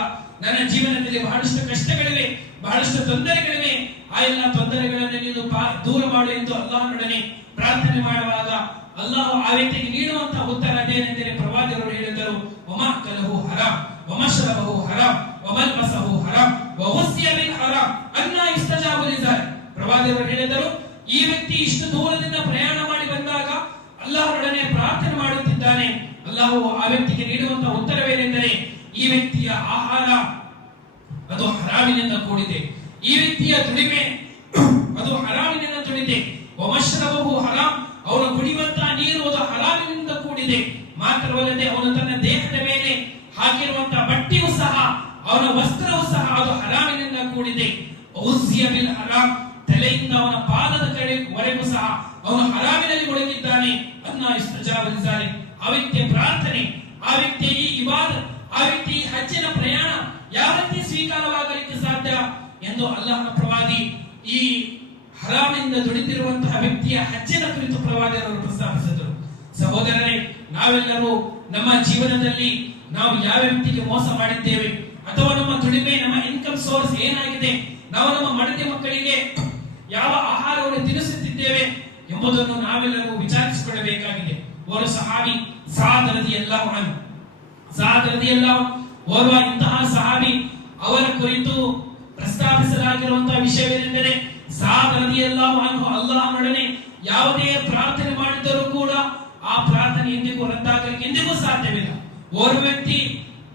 ನನ್ನ ಜೀವನದಲ್ಲಿ ಬಹಳಷ್ಟು ಕಷ್ಟಗಳಿವೆ, ಬಹಳಷ್ಟು ತೊಂದರೆಗಳಿವೆ, ಆ ಎಲ್ಲ ತೊಂದರೆಗಳನ್ನು ನೀನು ದೂರ ಮಾಡು ಎಂದು ಅಲ್ಲಾಹನೊಡನೆ ಪ್ರಾರ್ಥನೆ ಮಾಡುವಾಗ ಅಲ್ಲಾಹ್ ಆ ವ್ಯಕ್ತಿಗೆ ನೀಡುವಂತಹ ಉತ್ತರ ಅದೇನೆಂದರೆ, ಪ್ರವಾದಿಯವರು ಹೇಳಿದರು, ವಮಾಕಲಹು ಹರಾಮ್ ವಮಶ್ರಬಹು ಹರಾಮ್ ವಮಲ್ಬಸಹು ಹರಾಮ್ ವಹುಸ್ಸಿಯ ಬಿಲ್ ಹರಾಮ್ ಅನ್ನಾ ಯುಸ್ತಜಾಬು ಲಿಜಾಲಿಕ್. ಪ್ರವಾದಿಯವರು ಹೇಳಿದರು, ಈ ವ್ಯಕ್ತಿ ಇಷ್ಟು ದೂರದಿಂದ ಪ್ರಯಾಣ ಮಾಡಿ ಬಂದಾಗ ಅಲ್ಲಾಹನೊಡನೆ ಪ್ರಾರ್ಥನೆ ಮಾಡುತ್ತಿದ್ದಾನೆ. ಅಲ್ಲಾಹು ಆ ವ್ಯಕ್ತಿಗೆ ನೀಡುವಂತಹ ಉತ್ತರವೇನೆಂದರೆ, ಈ ವ್ಯಕ್ತಿಯ ಆಹಾರ ಅದು ಹರಾಮಿನಿಂದ ಕೂಡಿದೆ, ಈ ವ್ಯಕ್ತಿಯ ದುಡಿಮೆ ಅದು ಹರಾಮಿನಿಂದ ಕೂಡಿದೆ, ವಮಶ್ರಬಹು ಹರಾಮ್, ಅವನು ಕುಡಿಯುವಂತಹ ನೀರು ಅದು ಹರಾಮಿನಿಂದ ಕೂಡಿದೆ. ಮಾತ್ರವಲ್ಲದೆ ಅವನು ತನ್ನ ದೇಹದ ಮೇಲೆ ಹಾಕಿರುವಂತಹ ಬಟ್ಟೆಯೂ ಸಹ, ಅವನ ವಸ್ತ್ರವೂ ಸಹ ಅದು ಹರಾಮಿನಿಂದ ಕೂಡಿದೆ. ಉಜ್ಜಿಯ ಬಿಲ್ ಹರಾಮ್, ತಲೆಯಿಂದ ಅವನ ಪಾದದ ಕಡೆವರೆಗೂ ಸಹ ಅವನು ಹರಾಮಿನಲ್ಲಿ ಮುಳುಗಿದ್ದಾನೆ. ಅನ್ನಾ ಯುಸ್ತಜಾಬು ಲಿಜಾಲಿಕ್. ಆ ವ್ಯಕ್ತಿಯ ಪ್ರಾರ್ಥನೆ, ಆ ವ್ಯಕ್ತಿಯ ಈ ಇಬಾದತ್, ಆ ವ್ಯಕ್ತಿ ಈ ಹಜ್ಜಿನ ಪ್ರಯಾಣ ಯಾವ ರೀತಿ ಸ್ವೀಕಾರವಾಗಲಿಕ್ಕೆ ಸಾಧ್ಯ ಎಂದು ಅಲ್ಲಾಹನ ಪ್ರವಾದಿ ಈ ಹರಾಮಿನಿಂದ ದುಡಿದಿರುವಂತಹ ವ್ಯಕ್ತಿಯ ಹಜ್ಜಿನ ಕುರಿತು ಪ್ರವಾದಿಯವರು ಪ್ರಸ್ತಾಪಿಸಿದರು. ಸಹೋದರರೇ, ನಾವೆಲ್ಲರೂ ನಮ್ಮ ಜೀವನದಲ್ಲಿ ನಾವು ಯಾವ ವ್ಯಕ್ತಿಗೆ ಮೋಸ ಮಾಡಿದ್ದೇವೆ, ಅಥವಾ ನಮ್ಮ ದುಡಿಮೆ, ನಮ್ಮ ಇನ್ಕಮ್ ಸೋರ್ಸ್ ಏನಾಗಿದೆ, ನಾವು ನಮ್ಮ ಮಡದಿ ಮಕ್ಕಳಿಗೆ ಯಾವ ಆಹಾರವನ್ನು ತಿನ್ನಿಸುತ್ತಿದ್ದೇವೆ ಎಂಬುದನ್ನು ನಾವೆಲ್ಲರೂ ವಿಚಾರಿಸಿಕೊಳ್ಳಬೇಕಾಗಿದೆ. ಓರ್ವ ಸಹಾಬಿ ಸಾದ್ ರದಿಯಲ್ಲಾಹು ಅನ್ಹು, ಓರ್ವ ಇಂತಹ ಸಹಾಬಿ, ಅವರ ಕುರಿತು ಪ್ರಸ್ತಾಪಿಸಲಾಗಿರುವಂತಹ ವಿಷಯವೇನೆಂದರೆ, ಸಾದ್ ರದಿಯಲ್ಲಾಹು ಅನ್ಹು ಅಲ್ಲಾಹನೊಡನೆ ಯಾವುದೇ ಪ್ರಾರ್ಥನೆ ಮಾಡಿದರೂ ಕೂಡ ಆ ಪ್ರಾರ್ಥನೆ ಎಂದಿಗೂ ರದ್ದಾಗಲಿಕ್ಕೆ ಎಂದಿಗೂ ಸಾಧ್ಯವಿಲ್ಲ. ಓರ್ವ ವ್ಯಕ್ತಿ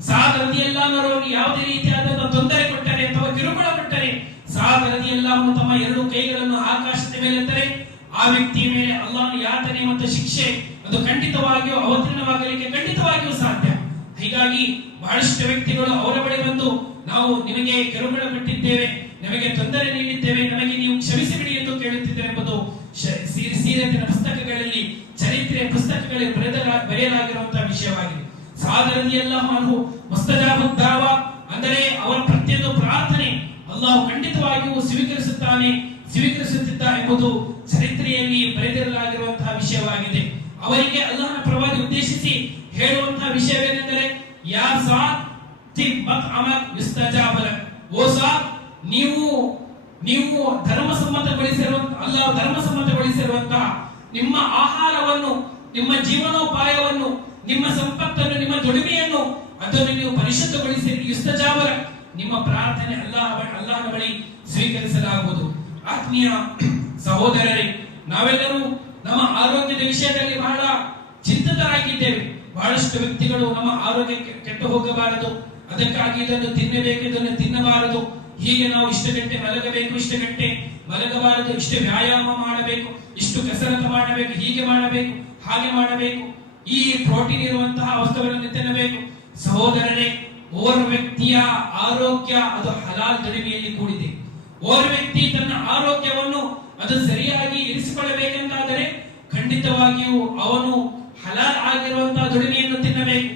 ಸಾದ್ ರದಿಯಲ್ಲಾಹು ಅನ್ಹು ಯಾವುದೇ ರೀತಿಯಾದ ತೊಂದರೆ ಕೊಟ್ಟರೆ ಅಥವಾ ಕಿರುಕುಳ ಕೊಟ್ಟರೆ, ಸಾದ್ ರದಿಯಲ್ಲಾಹು ಅನ್ಹು ತಮ್ಮ ಎರಡು ಕೈಗಳನ್ನು ಆಕಾಶದ ಮೇಲೆತ್ತರೆ ಆ ವ್ಯಕ್ತಿಯ ಮೇಲೆ ಅಲ್ಲಾಹನ ಯಾತನೆ ಮತ್ತು ಶಿಕ್ಷೆ ಅದು ಖಂಡಿತವಾಗಿಯೂ ಅವತೀರ್ಣವಾಗಲಿಕ್ಕೆ ಖಂಡಿತವಾಗಿಯೂ ಸಾಧ್ಯ. ಹೀಗಾಗಿ ಬಹಳಷ್ಟು ವ್ಯಕ್ತಿಗಳು ಅವರ ಬಳಿ ಬಂದು, ನಾವು ನಿಮಗೆ ಕಿರುಕುಳ ಕೊಟ್ಟಿದ್ದೇವೆ, ನಮಗೆ ತೊಂದರೆ ನೀಡಿದ್ದೇವೆ, ನಮಗೆ ನೀವು ಕ್ಷಮಿಸಿಬಿಡಿ ಎಂದು ಕೇಳುತ್ತಿದ್ದಾರೆ ಎಂಬುದು ಸೀರತಿನ ಪುಸ್ತಕಗಳಲ್ಲಿ, ಚರಿತ್ರೆ ಪುಸ್ತಕಗಳಲ್ಲಿ ಬರೆಯಲಾಗಿರುವಂತಹ ವಿಷಯವಾಗಿದೆ. ಸಾದ್ ರದಿಯಲ್ಲಾಹು ಅನ್ಹು ಮುಸ್ತಜಾಬುದ್ ದಾವಾ, ಅಂದರೆ ಅವರ ಪ್ರತಿಯೊಂದು ಪ್ರಾರ್ಥನೆ ಅಲ್ಲಾಹು ಖಂಡಿತವಾಗಿಯೂ ಸ್ವೀಕರಿಸುತ್ತಿದ್ದ ಎಂಬುದು ಚರಿತ್ರೆಯಲ್ಲಿ ಬರೆದಿರಲಾಗಿರುವಂತಹ ವಿಷಯವಾಗಿದೆ. ಅವರಿಗೆ ಅಲ್ಲಾಹನ ಪ್ರವಾದಿ ಉದ್ದೇಶಿಸಿ ಹೇಳುವಂತಹ ವಿಷಯವೇನೆಂದರೆ, ಯಾ ಸಾದ್ ತಿಬ್ಬತ್ ಅಮಲ್ ಯುಸ್ತಜಾಬ ಲಕ್, ಓ ಸಾದ್, ನೀವು ಧರ್ಮಸಮ್ಮತಗೊಳಿಸಿರುವಂತಹ ನಿಮ್ಮ ಆಹಾರವನ್ನು, ನಿಮ್ಮ ಜೀವನೋಪಾಯವನ್ನು, ನಿಮ್ಮ ಸಂಪತ್ತನ್ನು, ನಿಮ್ಮ ದುಡಿಮೆಯನ್ನು ಅದನ್ನು ನೀವು ಪರಿಶುದ್ಧಗೊಳಿಸಿ, ಯುಸ್ತಜಾಬ ಲಕ್, ನಿಮ್ಮ ಪ್ರಾರ್ಥನೆ ಅಲ್ಲಾಹನ ಬಳಿ ಸ್ವೀಕರಿಸಲಾಗುವುದು. ಆತ್ಮೀಯ ಸಹೋದರರೇ, ನಾವೆಲ್ಲರೂ ನಮ್ಮ ಆರೋಗ್ಯದ ವಿಷಯದಲ್ಲಿ ಬಹಳ ಚಿಂತಿತರಾಗಿದ್ದೇವೆ. ಬಹಳಷ್ಟು ವ್ಯಕ್ತಿಗಳು ನಮ್ಮ ಆರೋಗ್ಯ ಕೆಟ್ಟು ಹೋಗಬಾರದು, ಅದಕ್ಕಾಗಿ ಇದನ್ನು ತಿನ್ನಬೇಕು, ಇದನ್ನು ತಿನ್ನಬಾರದು, ಹೀಗೆ ನಾವು ಇಷ್ಟು ಗಂಟೆ ಮಲಗಬೇಕು, ಇಷ್ಟು ಗಂಟೆ ಮಲಗಬಾರದು, ಇಷ್ಟು ವ್ಯಾಯಾಮ ಮಾಡಬೇಕು, ಇಷ್ಟು ಕಸರತ್ತು ಮಾಡಬೇಕು, ಹೀಗೆ ಮಾಡಬೇಕು, ಹಾಗೆ ಮಾಡಬೇಕು, ಈ ಪ್ರೋಟೀನ್ ಇರುವಂತಹ ವಸ್ತುಗಳನ್ನು ತಿನ್ನಬೇಕು. ಸಹೋದರರೇ, ಓರ್ವ ವ್ಯಕ್ತಿಯ ಆರೋಗ್ಯ ಅದು ಹಲಾಲ್ ದುಡಿಮೆಯಲ್ಲಿ ಕೂಡಿದೆ. ಓರ್ವ ವ್ಯಕ್ತಿ ತನ್ನ ಆರೋಗ್ಯವನ್ನು ಅದು ಸರಿಯಾಗಿ ಇರಿಸಿಕೊಳ್ಳಬೇಕೆಂದಾದರೆ ಖಂಡಿತವಾಗಿಯೂ ಅವನು ಹಲಾಲ್ ಆಗಿರುವಂತಹ ದುಡಿಮೆಯನ್ನು ತಿನ್ನಬೇಕು.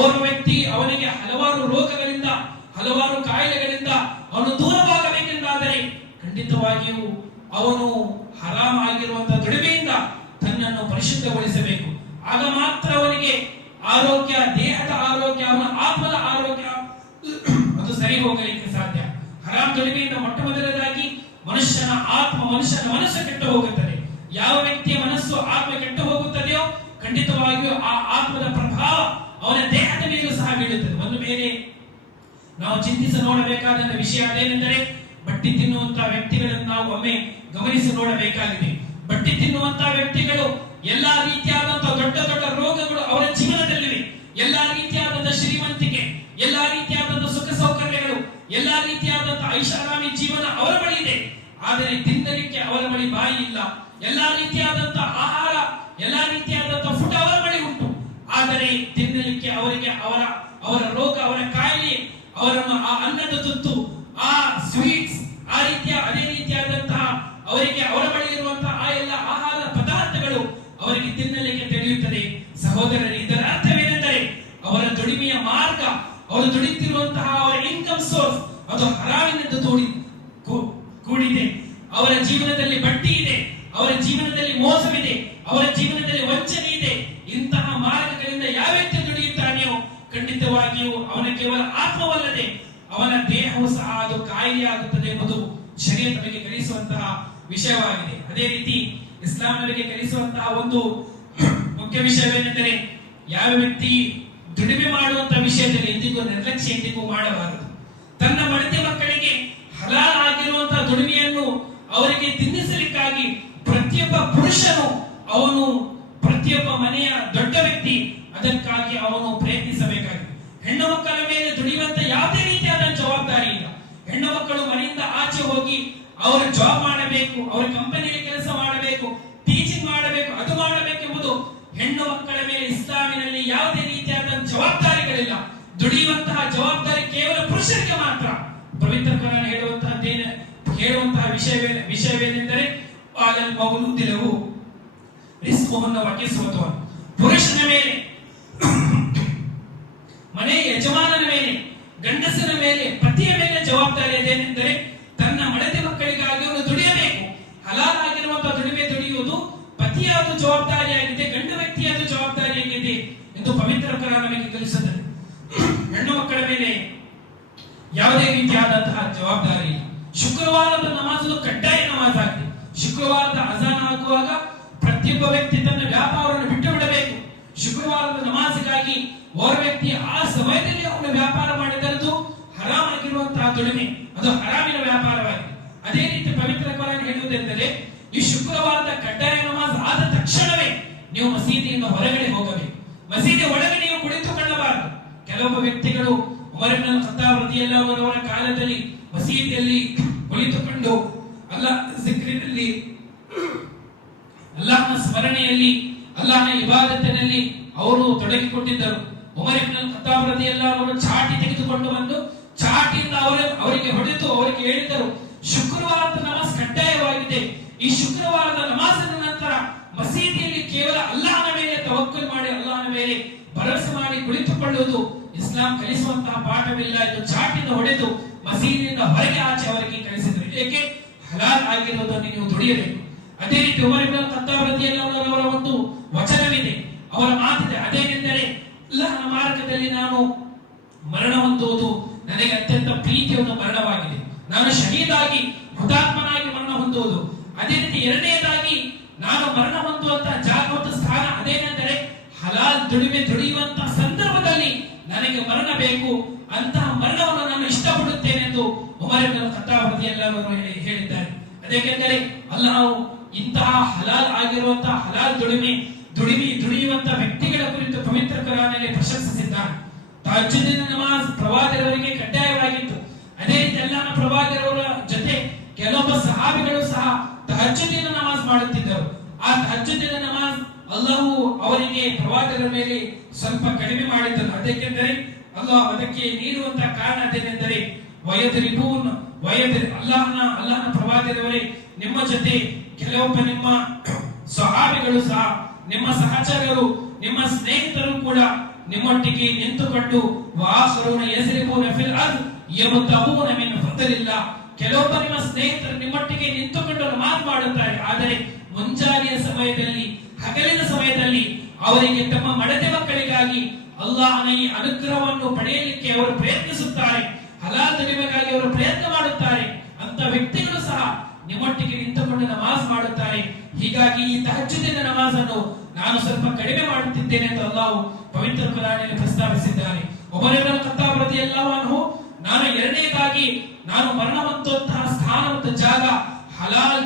ಓರ್ವ ವ್ಯಕ್ತಿ ಅವನಿಗೆ ಹಲವಾರು ರೋಗಗಳಿಂದ, ಹಲವಾರು ಕಾಯಿಲೆಗಳಿಂದ ಅವನು ದೂರವಾಗಬೇಕೆಂದಾದರೆ ಖಂಡಿತವಾಗಿಯೂ ಅವನು ಹರಾಮ್ ಆಗಿರುವಂತಹ ದುಡಿಮೆಯಿಂದ ತನ್ನನ್ನು ಪರಿಶುದ್ಧಗೊಳಿಸಬೇಕು. ಆಗ ಮಾತ್ರ ಅವನಿಗೆ ಆರೋಗ್ಯ, ದೇಹದ ಆರೋಗ್ಯ, ಅವನ ಆತ್ಮದ ಆರೋಗ್ಯ ಅದು ಸರಿ ಹೋಗಲಿಕ್ಕೆ ಸಾಧ್ಯ. ಹರಾಮ್ ದುಡಿಮೆಯಿಂದ ಮೊಟ್ಟ ಮೊದಲದಾಗಿ ಮನುಷ್ಯನ ಆತ್ಮ, ಮನುಷ್ಯನ ಮನಸ್ಸು ಕೆಟ್ಟು ಹೋಗುತ್ತದೆ. ಯಾವ ವ್ಯಕ್ತಿಯ ಮನಸ್ಸು, ಆತ್ಮ ಕೆಟ್ಟು ಹೋಗುತ್ತದೆಯೋ ಖಂಡಿತವಾಗಿಯೂ ಆ ಆತ್ಮದ ಪ್ರಭಾವ ಅವನ ದೇಹದ ಮೇಲೂ ಸಹ ಬೀಳುತ್ತದೆ. ಒಂದು ಮೇಲೆ ನಾವು ಚಿಂತಿಸಿ ನೋಡಬೇಕಾದ ವಿಷಯ ಅದೇನೆಂದರೆ, ಬಟ್ಟಿ ತಿನ್ನುವಂತಹ ವ್ಯಕ್ತಿಗಳನ್ನು ನಾವು ಒಮ್ಮೆ ಗಮನಿಸಿ ನೋಡಬೇಕಾಗಿದೆ. ಬಟ್ಟಿ ತಿನ್ನುವಂತಹ ವ್ಯಕ್ತಿಗಳು ಎಲ್ಲಾ ರೀತಿಯಾದಂತಹ ದೊಡ್ಡ ದೊಡ್ಡ ರೋಗಗಳು ಅವರ ಜೀವನದಲ್ಲಿವೆ. ಎಲ್ಲಾ ರೀತಿಯಾದಂತಹ ಶ್ರೀಮಂತಿಕೆ, ಎಲ್ಲಾ ರೀತಿಯಾದಂತಹ ಸುಖ ಸೌಕರ್ಯಗಳು, ಎಲ್ಲಾ ರೀತಿಯಾದಂತಹ ಐಷಾರಾಮಿ ಜೀವನ ಅವರ ಬಳಿ ಇದೆ. ಆದರೆ ತಿನ್ನಲಿಕ್ಕೆ ಅವರ ಬಳಿ ಬಾಯಿ ಇಲ್ಲ. ಎಲ್ಲಾ ರೀತಿಯಾದಂತಹ ಆಹಾರ, ಎಲ್ಲಾ ರೀತಿಯಾದಂತಹ ಫುಡ್ ಅವರ ಬಳಿ ಉಂಟು. ಆದರೆ ತಿನ್ನಲಿಕ್ಕೆ ಅವರಿಗೆ ಅವರ ರೋಗ, ಅವರ ಕಾಯಿಲೆ, ಅವರನ್ನು ಆ ಅನ್ನದ ತುತ್ತು, ಆ ಸ್ವೀಟ್ಸ್, ಅದೇ ರೀತಿಯಾದಂತಹ ಅವರಿಗೆ ಅವರ ಬಳಿ ಇರುವಂತಹ ಆ ಎಲ್ಲ ಆಹಾರ ಪದಾರ್ಥಗಳು ಅವರಿಗೆ ತಿನ್ನಲಿಕ್ಕೆ ತಿಳಿಯುತ್ತದೆ. ಸಹೋದರರೇ, ಇದರ ಅರ್ಥವೇನೆಂದರೆ ಅವರ ದುಡಿಮೆಯ ಮಾರ್ಗ, ಅವರು ದುಡಿತಿರುವಂತಹ ಅವರ ಇನ್ಕಮ್ ಸೋರ್ಸ್ ಅದು ಹರಾಮಿನಿಂದ ಕೂಡಿದೆ. ಅವರ ಜೀವನದಲ್ಲಿ ಬಡ್ಡಿ ಇದೆ, ಅವರ ಜೀವನದಲ್ಲಿ ಮೋಸವಿದೆ, ಅವರ ಜೀವನದಲ್ಲಿ ವಂಚನೆ ಇದೆ. ಇಂತಹ ಮಾರ್ಗಗಳಿಂದ ಯಾವ ವ್ಯಕ್ತಿ ದುಡಿಯುತ್ತಾನೆಯೋ ಖಂಡಿತವಾಗಿಯೂ ಅವನ ಕೇವಲ ಆತ್ಮವಲ್ಲದೆ ಅವನ ದೇಹವು ಸಹ ಅದು ಕಾಯಿಲೆಯಾಗುತ್ತದೆ ಎಂಬುದು ಶರೀಯತ್ ನಮಗೆ ಕಲಿಸುವಂತಹ ವಿಷಯವಾಗಿದೆ. ಅದೇ ರೀತಿ ಇಸ್ಲಾಂ ನಮಗೆ ಕಲಿಸುವಂತಹ ಒಂದು ಮುಖ್ಯ ವಿಷಯವೇನೆಂದರೆ ಯಾವ ವ್ಯಕ್ತಿ ದುಡಿಮೆ ಮಾಡುವಂತಹ ವಿಷಯದಲ್ಲಿ ಎಂದಿಗೂ ನಿರ್ಲಕ್ಷ್ಯ ಎಂದಿಗೂ ಮಾಡಬಾರದು. ತನ್ನ ಮಡದಿ ಮಕ್ಕಳಿಗೆ ಹಲಾಲ್ ಆಗಿರುವಂತಹ ದುಡಿಮೆಯನ್ನು ಅವರಿಗೆ ತಿನ್ನಿಸಲಿಕ್ಕಾಗಿ ಪ್ರತಿಯೊಬ್ಬ ಪುರುಷನು, ಅವನು ಪ್ರತಿಯೊಬ್ಬ ಮನೆಯ ದೊಡ್ಡ ವ್ಯಕ್ತಿ ಅದಕ್ಕಾಗಿ ಅವನು ಪ್ರಯತ್ನಿಸಬೇಕಾಗಿದೆ. ಹೆಣ್ಣು ಮಕ್ಕಳ ಮೇಲೆ ದುಡಿಯುವಂತ ಯಾವುದೇ ರೀತಿಯಾದ ಜವಾಬ್ದಾರಿ ಇಲ್ಲ. ಹೆಣ್ಣು ಮಕ್ಕಳು ಮನೆಯಿಂದ ಆಚೆ ಹೋಗಿ ಅವರು ಜಾಬ್ ಮಾಡಬೇಕು, ಅವರ ಕಂಪನಿಯಲ್ಲಿ ಕೆಲಸ ಮಾಡಬೇಕು, ಟೀಚಿಂಗ್ ಮಾಡಬೇಕು, ಅದು ಮಾಡಬೇಕೆಂಬುದು ಹೆಣ್ಣು ಮಕ್ಕಳ ಮೇಲೆ ಇಸ್ಲಾಮಿನಲ್ಲಿ ಯಾವುದೇ ರೀತಿಯಾದ ಜವಾಬ್ದಾರಿಗಳಿಲ್ಲ. ದುಡಿಯುವಂತಹ ಜವಾಬ್ದಾರಿ ಕೇವಲ ಪುರುಷರಿಗೆ ಮಾತ್ರ. ಪವಿತ್ರ ಕುರಾನ್ ಹೇಳುವಂತಹ ವಿಷಯವೇನೆಂದರೆ ಪುರುಷನ ಮೇಲೆ, ಮನೆಯ ಯಜಮಾನನ ಮೇಲೆ, ಗಂಡಸನ ಮೇಲೆ, ಪತಿಯ ಮೇಲೆ ಜವಾಬ್ದಾರಿ ಅದೇನೆಂದರೆ ತನ್ನ ಮಡದಿ ಮಕ್ಕಳಿಗಾಗಿ ಅವನು ದುಡಿಯಬೇಕು. ಹಲಾಲ್ ಆಗಿರುವಂತಹ ದುಡಿಮೆ ದುಡಿಯುವುದು ಪತಿಯಾದ ಜವಾಬ್ದಾರಿಯಾಗಿದೆ, ಗಂಡು ವ್ಯಕ್ತಿಯಾದ ಜವಾಬ್ದಾರಿಯಾಗಿದೆ ಎಂದು ಪವಿತ್ರ ಕುರಾನ್ ನಮಗೆ ಕಲಿಸುತ್ತದೆ. ಹೆಣ್ಣು ಮಕ್ಕಳ ಮೇಲೆ ಯಾವುದೇ ರೀತಿಯಾದಂತಹ ಜವಾಬ್ದಾರಿ ಇಲ್ಲ. ಶುಕ್ರವಾರದ ನಮಾಜ್ ಕಡ್ಡಾಯ ನಮಾಜ್ ಆಗಿದೆ. ಶುಕ್ರವಾರದ ಅಜಾನ್ ಆಗುವಾಗ ಪ್ರತಿಯೊಬ್ಬ ವ್ಯಕ್ತಿ ತನ್ನ ವ್ಯಾಪಾರವನ್ನು ಬಿಟ್ಟು ಬಿಡಬೇಕು. ಶುಕ್ರವಾರದ ನಮಾಜಿಗಾಗಿ ಓರ್ವ ವ್ಯಕ್ತಿ ಆ ಸಮಯದಲ್ಲಿ ಅವನು ವ್ಯಾಪಾರ ಮಾಡಿದದ್ದು ಹರಾಮಾಗಿರುವಂತಹ ದುಡಿಮೆ, ಅದು ಹರಾಮಿನ ವ್ಯಾಪಾರವಾಗಿದೆ. ಅದೇ ರೀತಿ ಪವಿತ್ರ ಕುರಾನ್ ಹೇಳುವುದೆಂದರೆ ಈ ಶುಕ್ರವಾರದ ಕಡ್ಡಾಯ ನಮಾಜ್ ಆದ ತಕ್ಷಣವೇ ನೀವು ಮಸೀದಿಯಿಂದ ಹೊರಗಡೆ ಹೋಗಬೇಕು. ಮಸೀದಿ ಒಳಗೆ ನೀವು ಕುಳಿತುಕೊಳ್ಳಬಾರದು. ಕೆಲವೊಬ್ಬ ವ್ಯಕ್ತಿಗಳು ಉಮರ್ ಇಬ್ನ್ ಖತ್ತಾಬ್ ರದಿಯಲ್ಲಾಹು ಅನ್ಹು ಅವರ ಕಾಲದಲ್ಲಿ ಮಸೀದಿಯಲ್ಲಿ ಕುಳಿತುಕೊಂಡು ಜಿಕ್ರಿನಲ್ಲಿ, ಅಲ್ಲಾಹನ ಸ್ಮರಣೆಯಲ್ಲಿ, ಅಲ್ಲಾಹನ ಇಬಾದತ್ತಿನಲ್ಲಿ ಅವರು ತೊಡಗಿಕೊಂಡಿದ್ದರು. ಉಮರ್ ಇಬ್ನ್ ಖತ್ತಾಬ್ ರದಿಯಲ್ಲಾಹು ಅನ್ಹು ಚಾಟಿ ತೆಗೆದುಕೊಂಡು ಬಂದು ಚಾಟಿಯಿಂದ ಅವರಿಗೆ ಹೊಡೆದು ಅವರಿಗೆ ಹೇಳಿದರು, ಶುಕ್ರವಾರದ ನಮಾಜ್ ಕಡ್ಡಾಯವಾಗಿದೆ. ಈ ಶುಕ್ರವಾರದ ನಮಾಜಿನ ನಂತರ ಮಸೀದಿಯಲ್ಲಿ ಕೇವಲ ಅಲ್ಲಾಹನ ಮೇಲೆ ತವಕ್ಕುಲ್ ಮಾಡಿ, ಅಲ್ಲಾಹನ ಮೇಲೆ ಭರವಸೆ ಮಾಡಿ ಕುಳಿತುಕೊಳ್ಳುವುದು ಇಸ್ಲಾಂ ಕಲಿಸುವಂತಹ ಪಾಠವಿಲ್ಲ ಎಂದು ಚಾಟಿಯಿಂದ ಹೊಡೆದು ಮಸೀದಿಯಿಂದ ಹೊರಗೆ ಆಚೆ ಅವರಿಗೆ ಕಲಿಸಿದರು. ಏಕೆ? ಹಲಾಲ್ ಆಗಿರುವುದನ್ನು ನೀವು ದುಡಿಯಬೇಕು. ಅದೇ ರೀತಿ ಉಮರ್ ಇಬ್ನ್ ಖತ್ತಾಬ್ ರದಿಯಲ್ಲಾಹು ಅನ್ಹು ಅವರ ಒಂದು ವಚನವಿದೆ, ಅವರ ಮಾತಿದೆ, ಅದೇನೆಂದರೆ ಅಲ್ಲಾಹನ ಮಾರ್ಗದಲ್ಲಿ ನಾನು ಮರಣ ಹೊಂದುವುದು ನನಗೆ ಅತ್ಯಂತ ಪ್ರೀತಿಯ ಒಂದು ಮರಣವಾಗಿದೆ. ನಾನು ಶಹೀದಾಗಿ ಹುತಾತ್ಮನಾಗಿ ಮರಣ ಹೊಂದುವುದು. ಅದೇ ರೀತಿ ಎರಡನೇದಾಗಿ ನಾನು ಮರಣ ಹೊಂದುವಂತಹ ಜಾಗ ಮತ್ತು ಸ್ಥಾನ ಅದೇನೆಂದರೆ ಹಲಾಲ್ ದುಡಿಮೆ ದುಡಿಯುವಂತಹ ಸಂದರ್ಭದಲ್ಲಿ ನನಗೆ ಮರಣ ಬೇಕು. ಅಂತಹ ಮರಣವನ್ನು ನಾನು ಇಷ್ಟಪಡುತ್ತೇನೆ ಎಂದು ಉಮರ್ ಇಬ್ನ್ ಖತ್ತಾಬ್ ರದಿಯಲ್ಲಾಹು ಅನ್ಹು ಹೇಳಿದ್ದಾರೆ. ಅದೇಕೆಂದರೆ ಅಲ್ಲಾಹು ಇಂತಹ ಹಲಾಲ್ ಆಗಿರುವಂತಹ ಹಲಾಲ್ ದುಡಿಯುವಂತಹ ವ್ಯಕ್ತಿಗಳ ಕುರಿತು ಪವಿತ್ರ ಕುರಾನ್ನಲ್ಲಿ ಪ್ರಶಂಸಿಸಿದ್ದಾನೆ. ತಹಜ್ಜುದಿನ ನಮಾಜ್ ಪ್ರವಾದಿಯವರಿಗೆ ಕಡ್ಡಾಯವಾಗಿತ್ತು. ಅದೇ ರೀತಿ ಅಲ್ಲಾಹನ ಪ್ರವಾದಿಯವರ ಜೊತೆ ಕೆಲವೊಬ್ಬ ಸಹಾಬಿಗಳು ಸಹ ತಹಜ್ಜುದಿನ ನಮಾಜ್ ಮಾಡುತ್ತಿದ್ದರು. ಆ ತಹಜ್ಜುದಿನ ನಮಾಜ್ ಅಲ್ಲಾಹು ಅವರಿಗೆ ಪ್ರವಾದಿಗಳ ಮೇಲೆ ಸ್ವಲ್ಪ ಕಡಿಮೆ ಮಾಡಿದ್ದನು. ಅದಕ್ಕೆಂದರೆ ಅಲ್ಲಾಹ್ ಅದಕ್ಕೆ ನೀಡುವಂತಹ ಕಾರಣ ಅದೇನೆಂದರೆ ಅಲ್ಲಾಹನ ಪ್ರವಾದಿಯವರೇ, ನಿಮ್ಮ ಜೊತೆ ಕೆಲವೊಬ್ಬ ನಿಮ್ಮ ಸಹಾಬಿಗಳು ಸಹ, ನಿಮ್ಮ ಸಹಚರರು, ನಿಮ್ಮ ಸ್ನೇಹಿತರು ಕೂಡ ನಿಮ್ಮೊಟ್ಟಿಗೆ ನಿಂತುಕೊಂಡು ಕೆಲವೊಬ್ಬ ನಿಮ್ಮ ಸ್ನೇಹಿತರು ನಿಮ್ಮೊಟ್ಟಿಗೆ ನಿಂತುಕೊಂಡು ನಮಾಜ್ ಮಾಡುತ್ತಾರೆ. ಆದರೆ ಮುಂಜಾನೆಯ ಸಮಯದಲ್ಲಿ, ಹಗಲಿನ ಸಮಯದಲ್ಲಿ ಅವರಿಗೆ ತಮ್ಮ ಮಡದಿ ಮಕ್ಕಳಿಗಾಗಿ ಅಲ್ಲಾಹನ ಈ ಅನುಗ್ರಹವನ್ನು ಪಡೆಯಲಿಕ್ಕೆ ಅವರು ಪ್ರಯತ್ನಿಸುತ್ತಾರೆ. ಹಲಾಲ್ ದುಡಿಮೆಗಾಗಿ ಅವರು ಪ್ರಯತ್ನ ಮಾಡುತ್ತಾರೆ. ಅಂತ ವ್ಯಕ್ತಿಗಳು ಸಹ ನಿಮ್ಮೊಟ್ಟಿಗೆ ನಿಂತುಕೊಂಡು ನಮಾಜ್ ಮಾಡುತ್ತಾರೆ. ಹೀಗಾಗಿ ಈ ತಹಜ್ಜುದಿನ ನಮಾಜ್ ಅನ್ನು ನಾನು ಸ್ವಲ್ಪ ಕಡಿಮೆ ಮಾಡುತ್ತಿದ್ದೇನೆ ಎಂದು ಅಲ್ಲಾಹು ಪವಿತ್ರ ಕುರಾನ್ನಲ್ಲಿ ಪ್ರಸ್ತಾಪಿಸಿದ್ದಾನೆ. ಉಮರ್ ಇಬ್ನ್ ಖತ್ತಾಬ್ ರದಿಯಲ್ಲಾಹು ಅನ್ಹು ನಾನು ಎರಡನೇದಾಗಿ ನಾನು ಮರಣ ಹೊಂದುವಂತಹ ಸ್ಥಾನ ಮತ್ತು ಜಾಗ ಹಲಾಲ್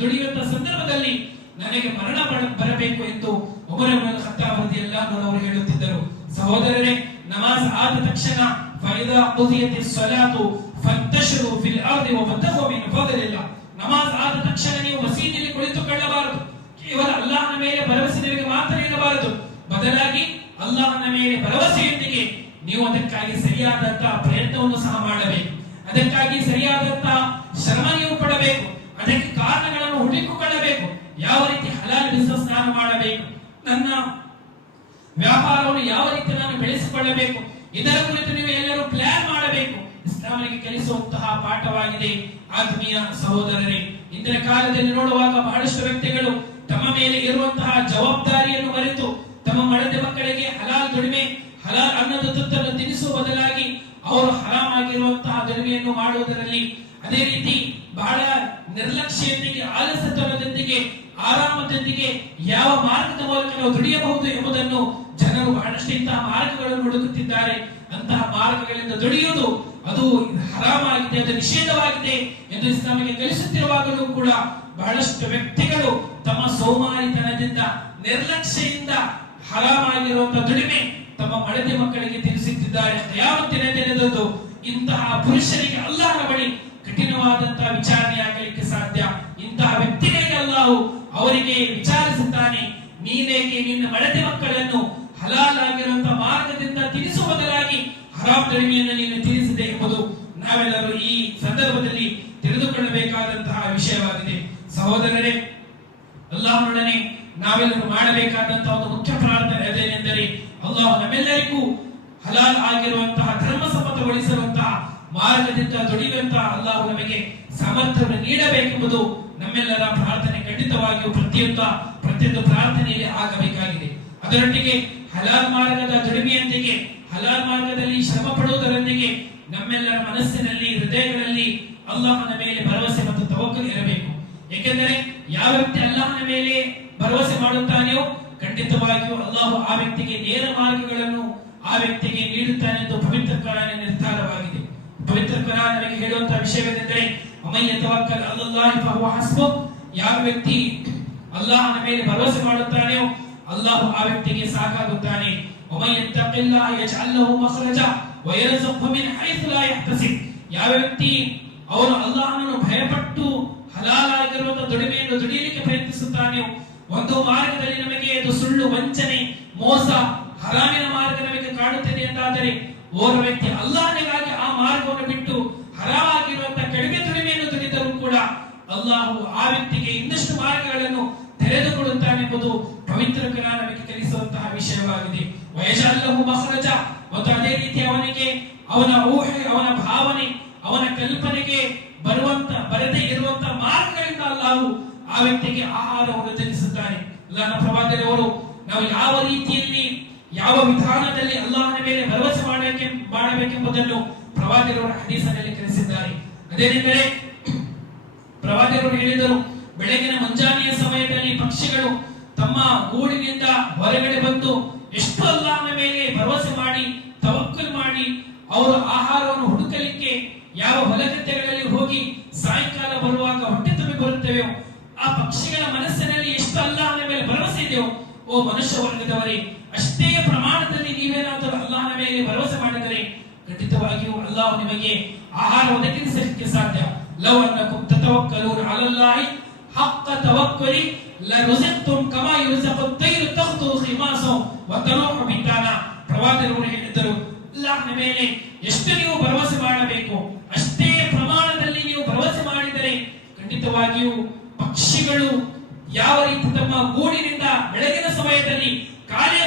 ದುಡಿಯುವಂತ ಸಂದರ್ಭದಲ್ಲಿ ನನಗೆ ಮರಣ ಬರಬೇಕು ಎಂದು ಉಮರ್ ಇಬ್ನ್ ಖತ್ತಾಬ್ ರದಿಯಲ್ಲಾಹು ಅನ್ಹು ಅವರು ಹೇಳುತ್ತಿದ್ದರು. ಸಹೋದರರೇ, ನಮಾಜ್ ಆದ ತಕ್ಷಣ ಫೈದಾ ಕುದಿಯತಿಸ್ ಸಲಾತು ಫಂತಶರು ಫಿಲ್ ಅರ್ದಿ ವಬ್ತಗು ಮಿನ್ ಫದ್ಲಿಲ್ಲಾಹ್, ನಮಾಜ್ ಆದ ತಕ್ಷಣ ನೀವು ಮಸೀದಿಯಲ್ಲಿ ಕುಳಿತುಕೊಳ್ಳಬಾರದು. ಕೇವಲ ಅಲ್ಲಾಹನ ಮೇಲೆ ಭರವಸೆ ನಿಮಗೆ ಮಾತ್ರ ಇರಬಾರದು, ಬದಲಾಗಿ ಅಲ್ಲಾಹನ ಮೇಲೆ ಭರವಸೆಯೊಂದಿಗೆ ನೀವು ಅದಕ್ಕಾಗಿ ಸರಿಯಾದಂತಹ ಪ್ರಯತ್ನವನ್ನು ಸಹ ಮಾಡಬೇಕು. ಅದಕ್ಕಾಗಿ ಸರಿಯಾದಂತಹ ಶ್ರಮ ನೀವು ಪಡಬೇಕು. ಅದಕ್ಕೆ ಕಾರಣಗಳನ್ನು ಹುಡುಕಿಕೊಳ್ಳಬೇಕು. ಯಾವ ರೀತಿ ಹಲಾಲ್ ಬಿಸಿನೆಸ್ ನಾನು ಮಾಡಬೇಕು, ನನ್ನ ವ್ಯಾಪಾರವನ್ನು ಯಾವ ರೀತಿ ನಾನು ಬೆಳೆಸಿಕೊಳ್ಳಬೇಕು, ಇದರ ಕುರಿತು ನೀವು ಎಲ್ಲರೂ ಪ್ಲಾನ್ ಮಾಡಬೇಕು. ಇಸ್ಲಾಮಿಗೆ ಕಲಿಸುವಂತಹ ಪಾಠವಾಗಿದೆ. ಆತ್ಮೀಯ ಸಹೋದರರೇ, ಇಂದಿನ ಕಾಲದಲ್ಲಿ ನೋಡುವಾಗ ಬಹಳಷ್ಟು ವ್ಯಕ್ತಿಗಳು ತಮ್ಮ ಮೇಲೆ ಇರುವಂತಹ ಜವಾಬ್ದಾರಿಯನ್ನು ಮರೆತು ತಮ್ಮ ಮಡದಿ ಮಕ್ಕಳಿಗೆ ಹಲಾಲ್ ದುಡಿಮೆ, ಹಲಾಲ್ ಅನ್ನದ ತುತ್ತನ್ನು ತಿನ್ನಿಸುವ ಬದಲಾಗಿ ಅವರು ಹರಾಮ್ ಆಗಿರುವಂತಹ ದುಡಿಮೆಯನ್ನು ಮಾಡುವುದರಲ್ಲಿ, ಅದೇ ರೀತಿ ಬಹಳ ನಿರ್ಲಕ್ಷ್ಯತೆಗೆ, ಆಲಸ್ಯತನದೊಂದಿಗೆ, ಆರಾಮದೊಂದಿಗೆ ಯಾವ ಮಾರ್ಗದ ಮೂಲಕ ನಾವು ದುಡಿಯಬಹುದು ಎಂಬುದನ್ನು ಜನರು ಬಹಳಷ್ಟು ಇಂತಹ ಮಾರ್ಗಗಳನ್ನು ಹುಡುಕುತ್ತಿದ್ದಾರೆ. ಅಂತಹ ಮಾರ್ಗಗಳಿಂದ ದುಡಿಯುವುದು ಅದು ಹರಾಮಾಗಿದೆ, ಅದು ನಿಷೇಧವಾಗಿದೆ ಎಂದು ಇಸ್ಲಾಮಿಗೆ ಕಲಿಸುತ್ತಿರುವಾಗಲೂ ಕೂಡ ಬಹಳಷ್ಟು ವ್ಯಕ್ತಿಗಳು ತಮ್ಮ ಸೋಮಾರಿತನದಿಂದ, ನಿರ್ಲಕ್ಷ್ಯದಿಂದ ಹರಾಮಾಗಿರುವಂತಹ ದುಡಿಮೆ ತಮ್ಮ ಮಡದಿ ಮಕ್ಕಳಿಗೆ ತಿಳಿಸುತ್ತಿದ್ದಾರೆ. ಕಿಯಾಮತ್ತಿನ ದಿನದಂದು ಇಂತಹ ಪುರುಷರಿಗೆ ಅಲ್ಲಾಹನ ಬಳಿ ಕಠಿಣವಾದಂತಹ ವಿಚಾರಣೆಯಾಗಲಿಕ್ಕೆ ಸಾಧ್ಯ. ಇಂತಹ ವ್ಯಕ್ತಿಗಳಿಗೆ ಅಲ್ಲಾಹು ಅವರಿಗೆ ವಿಚಾರಿಸುತ್ತಾನೆ, ನೀನೇಕೆ ನಿನ್ನ ಮಡದಿ ಮಕ್ಕಳನ್ನು ಹಲಾಲ್ ಆಗಿರುವಂತಹ ಮಾರ್ಗದಿಂದ ತಿನಿಸುವ ಬದಲಾಗಿ ಹರಾಮ್ ದುಡಿಮೆಯನ್ನು ನೀನು ತಿಳಿಸಿದೆ ಎಂಬುದು ನಾವೆಲ್ಲರೂ ಈ ಸಂದರ್ಭದಲ್ಲಿ ತಿಳಿದುಕೊಳ್ಳಬೇಕಾದಂತಹ ವಿಷಯವಾಗಿದೆ. ಸಹೋದರರೇ, ಅಲ್ಲಾಹನೊಡನೆ ನಾವೆಲ್ಲರೂ ಮಾಡಬೇಕಾದಂತಹ ಒಂದು ಮುಖ್ಯ ಪ್ರಾರ್ಥನೆ ಅದೇನೆಂದರೆ, ಅಲ್ಲಾಹ್ ನಮ್ಮೆಲ್ಲರಿಗೂ ಹಲಾಲ್ ಆಗಿರುವಂತಹ ಧರ್ಮಸಮ್ಮತಗೊಳಿಸಿರುವಂತಹ ಮಾರ್ಗದಿಂದ ದುಡಿಯುವಂತಹ ಅಲ್ಲಾಹ್ ನಮಗೆ ಸಾಮರ್ಥ್ಯವನ್ನು ನೀಡಬೇಕೆಂಬುದು ನಮ್ಮೆಲ್ಲರ ಪ್ರಾರ್ಥನೆ. ಖಂಡಿತವಾಗಿಯೂ ಪ್ರತಿಯೊಂದು ಪ್ರಾರ್ಥನೆಯಲ್ಲಿ ಆಗಬೇಕಾಗಿದೆ. ಅದರೊಟ್ಟಿಗೆ ಹಲಾಲ್ ಮಾರ್ಗದ ದುಡಿಮೆಯೊಂದಿಗೆ, ಹಲಾಲ್ ಮಾರ್ಗದಲ್ಲಿ ಶ್ರಮ ಪಡುವುದರೊಂದಿಗೆ ನಮ್ಮೆಲ್ಲರ ಮನಸ್ಸಿನಲ್ಲಿ, ಹೃದಯಗಳಲ್ಲಿ ಅಲ್ಲಾಹನ ಮೇಲೆ ಭರವಸೆ ಮತ್ತು ತವಕ್ಕಲ್ ಇರಬೇಕು. ಏಕೆಂದರೆ ಯಾವ ವ್ಯಕ್ತಿ ಅಲ್ಲಾಹನ ಮೇಲೆ ಭರವಸೆ ಮಾಡುತ್ತಾನೆಯೋ ಖಂಡಿತವಾಗಿಯೂ ಅಲ್ಲಾಹು ಆ ವ್ಯಕ್ತಿಗೆ ನೇರ ಮಾರ್ಗಗಳನ್ನು ಆ ವ್ಯಕ್ತಿಗೆ ನೀಡುತ್ತಾನೆ ಎಂದು ಪವಿತ್ರ ಕುರಾನ್ ನಿರ್ಧಾರವಾಗಿದೆ. ಪವಿತ್ರ ಕುರಾನ್ ನಮಗೆ ಹೇಳುವಂತಹ ವಿಷಯವೇನೆಂದರೆ, ಅಮಯ್ಯ ತವಕ್ಕಲ್ ಅಲಲ್ಲಾಹಿ ಫಹುವ ಹಸ್ಬುಹ್, ಯಾವ ವ್ಯಕ್ತಿ ಅಲ್ಲಾಹನ ಮೇಲೆ ಭರವಸೆ ಮಾಡುತ್ತಾನೆಯೋ ಅಲ್ಲಾಹು ಆ ವ್ಯಕ್ತಿಗೆ ಸಾಕಾಗುತ್ತಾನೆ. ಅಮಯ್ಯ ತಕ್ಕಿಲ್ಲಾಹ ಯಜ್ಅಲ್ ಲಹು ಮಖ್ರಜ ವ ಯರ್ಝುಕ್ಹು ಮಿನ್ ಹೈಥು ಲಾ ಯಹ್ತಸಿಬ್, ಯಾವ ವ್ಯಕ್ತಿ ಅವನು ಅಲ್ಲಾಹನನ್ನು ಭಯಪಟ್ಟು ಹಲಾಲ್ ಆಗಿರುವಂತಹ ದುಡಿಮೆಯನ್ನು ದುಡಿಯಲಿಕ್ಕೆ ಪ್ರಯತ್ನಿಸುತ್ತಾನೆಯೋ, ಒಂದು ಮಾರ್ಗದಲ್ಲಿ ನಮಗೆ ಅದು ಸುಳ್ಳು, ವಂಚನೆ, ಮೋಸ, ಹರಾಮಿನ ಮಾರ್ಗ ನಮಗೆ ಕಾಣುತ್ತದೆ ಎಂದಾದರೆ, ಓರ್ವ ವ್ಯಕ್ತಿ ಅಲ್ಲಾಹನಿಗಾಗಿ ಆ ಮಾರ್ಗವನ್ನು ಬಿಟ್ಟು ಹರಾಮಾಗಿರುವಂತಹ ಕಡಿಮೆ ದುಡಿಮೆಯನ್ನು ದುಡಿದರೂ ಕೂಡ ಅಲ್ಲಾಹು ಆ ವ್ಯಕ್ತಿಗೆ ಇನ್ನಷ್ಟು ಮಾರ್ಗಗಳನ್ನು ತೆರೆದುಕೊಡುತ್ತಾನೆಂಬುದು ಪವಿತ್ರ ಕುರಾನ್ ನಮಗೆ ಕಲಿಸುವಂತಹ ವಿಷಯವಾಗಿದೆ. ವಯಜಅಲ್ ಲಹು ಮಖ್ರಜ, ಮತ್ತು ಅದೇ ರೀತಿ ಅವನಿಗೆ ಅವನ ಊಹೆ, ಅವನ ಭಾವನೆ, ಅವನ ಕಲ್ಪನೆಗೆ ಬರದೇ ಇರುವಂತಹ ಮಾರ್ಗಗಳಿಂದ ಅಲ್ಲಾಹು ಆ ವ್ಯಕ್ತಿಗೆ ಆಹಾರವನ್ನು ತಿಳಿಸುತ್ತಾನೆ. ಅಲ್ಲಾಹನ ಪ್ರವಾದಿಯವರು ನಾವು ಯಾವ ರೀತಿಯಲ್ಲಿ, ಯಾವ ವಿಧಾನದಲ್ಲಿ ಅಲ್ಲಾಹನ ಮೇಲೆ ಭರವಸೆ ಮಾಡಬೇಕೆಂಬುದನ್ನು ಪ್ರವಾದಿಯವರು ಹದೀಸನಲ್ಲಿ ತಿಳಿಸಿದ್ದಾರೆ. ಅದೇನೆಂದರೆ, ಪ್ರವಾದಿಯವರು ಹೇಳಿದರು, ಬೆಳಗಿನ ಮುಂಜಾನೆಯ ಸಮಯದಲ್ಲಿ ಪಕ್ಷಿಗಳು ತಮ್ಮ ಗೂಡಿನಿಂದ ಹೊರಗಡೆ ಬಂದು ಎಷ್ಟು ಅಲ್ಲಾಹನ ಮೇಲೆ ಭರವಸೆ ಮಾಡಿ, ತವಕ್ಕಲ್ ಮಾಡಿ ಅವರು ಆಹಾರವನ್ನು ಹುಡುಕಲಿಕ್ಕೆ ಯಾವ ಹೊಲಗದ್ದೆಗಳಲ್ಲಿ ಹೋಗಿ ಸಾಯಂಕಾಲ ಬರುವಾಗ ಹೊಟ್ಟೆ ತುಂಬಿ ಬರುತ್ತವೆಯೋ, ಆ ಪಕ್ಷಿಗಳ ಮನಸ್ಸಿನಲ್ಲಿ ಎಷ್ಟು ಅಲ್ಲಾಹನ ಮೇಲೆ ಭರವಸೆ ಇದೆಯೋ, ಓ ಮನುಷ್ಯ ವರ್ಗದವರೇ, ಅಷ್ಟೇ ಪ್ರಮಾಣದಲ್ಲಿ ನೀವೇನಾದರೂ ಅಲ್ಲಾಹನ ಮೇಲೆ ಭರವಸೆ ಮಾಡಿದರೆ ಖಂಡಿತವಾಗಿಯೂ ಅಲ್ಲಾಹ್ ನಿಮಗೆ ಆಹಾರ ಒದಗಿಸಲಿಕ್ಕೆ ಸಾಧ್ಯ. ಲವ್ ಅನ್ನಕುಂ ತತವಕ್ಕಲೂನ ಅಲಲ್ಲಾಹಿ ಹಕ್ಕ ತವಕ್ಕಲಿ ಲರುಜಿಕ್ತುಂ ಕಮಾ ಯುರ್ಜಕು ತೈರು ತಖ್ತು ಖಿಮಾಸು ವ ತನೂಹು ಬಿತಾನ. ಪ್ರವಾದಿಯವರು ಹೇಳಿದರು, ಅಲ್ಲಾಹನ ಮೇಲೆ ಎಷ್ಟು ನೀವು ಭರವಸೆ ಮಾಡಬೇಕು, ಅಷ್ಟೇ ಪ್ರಮಾಣದಲ್ಲಿ ನೀವು ಭರವಸೆ ಮಾಡಿದರೆ ಖಂಡಿತವಾಗಿಯೂ ಪಕ್ಷಿಗಳು ಯಾವ ರೀತಿ ತಮ್ಮ ಗೂಡಿನಿಂದ ಬೆಳಗಿನ ಸಮಯದಲ್ಲಿ ಖಾಲಿ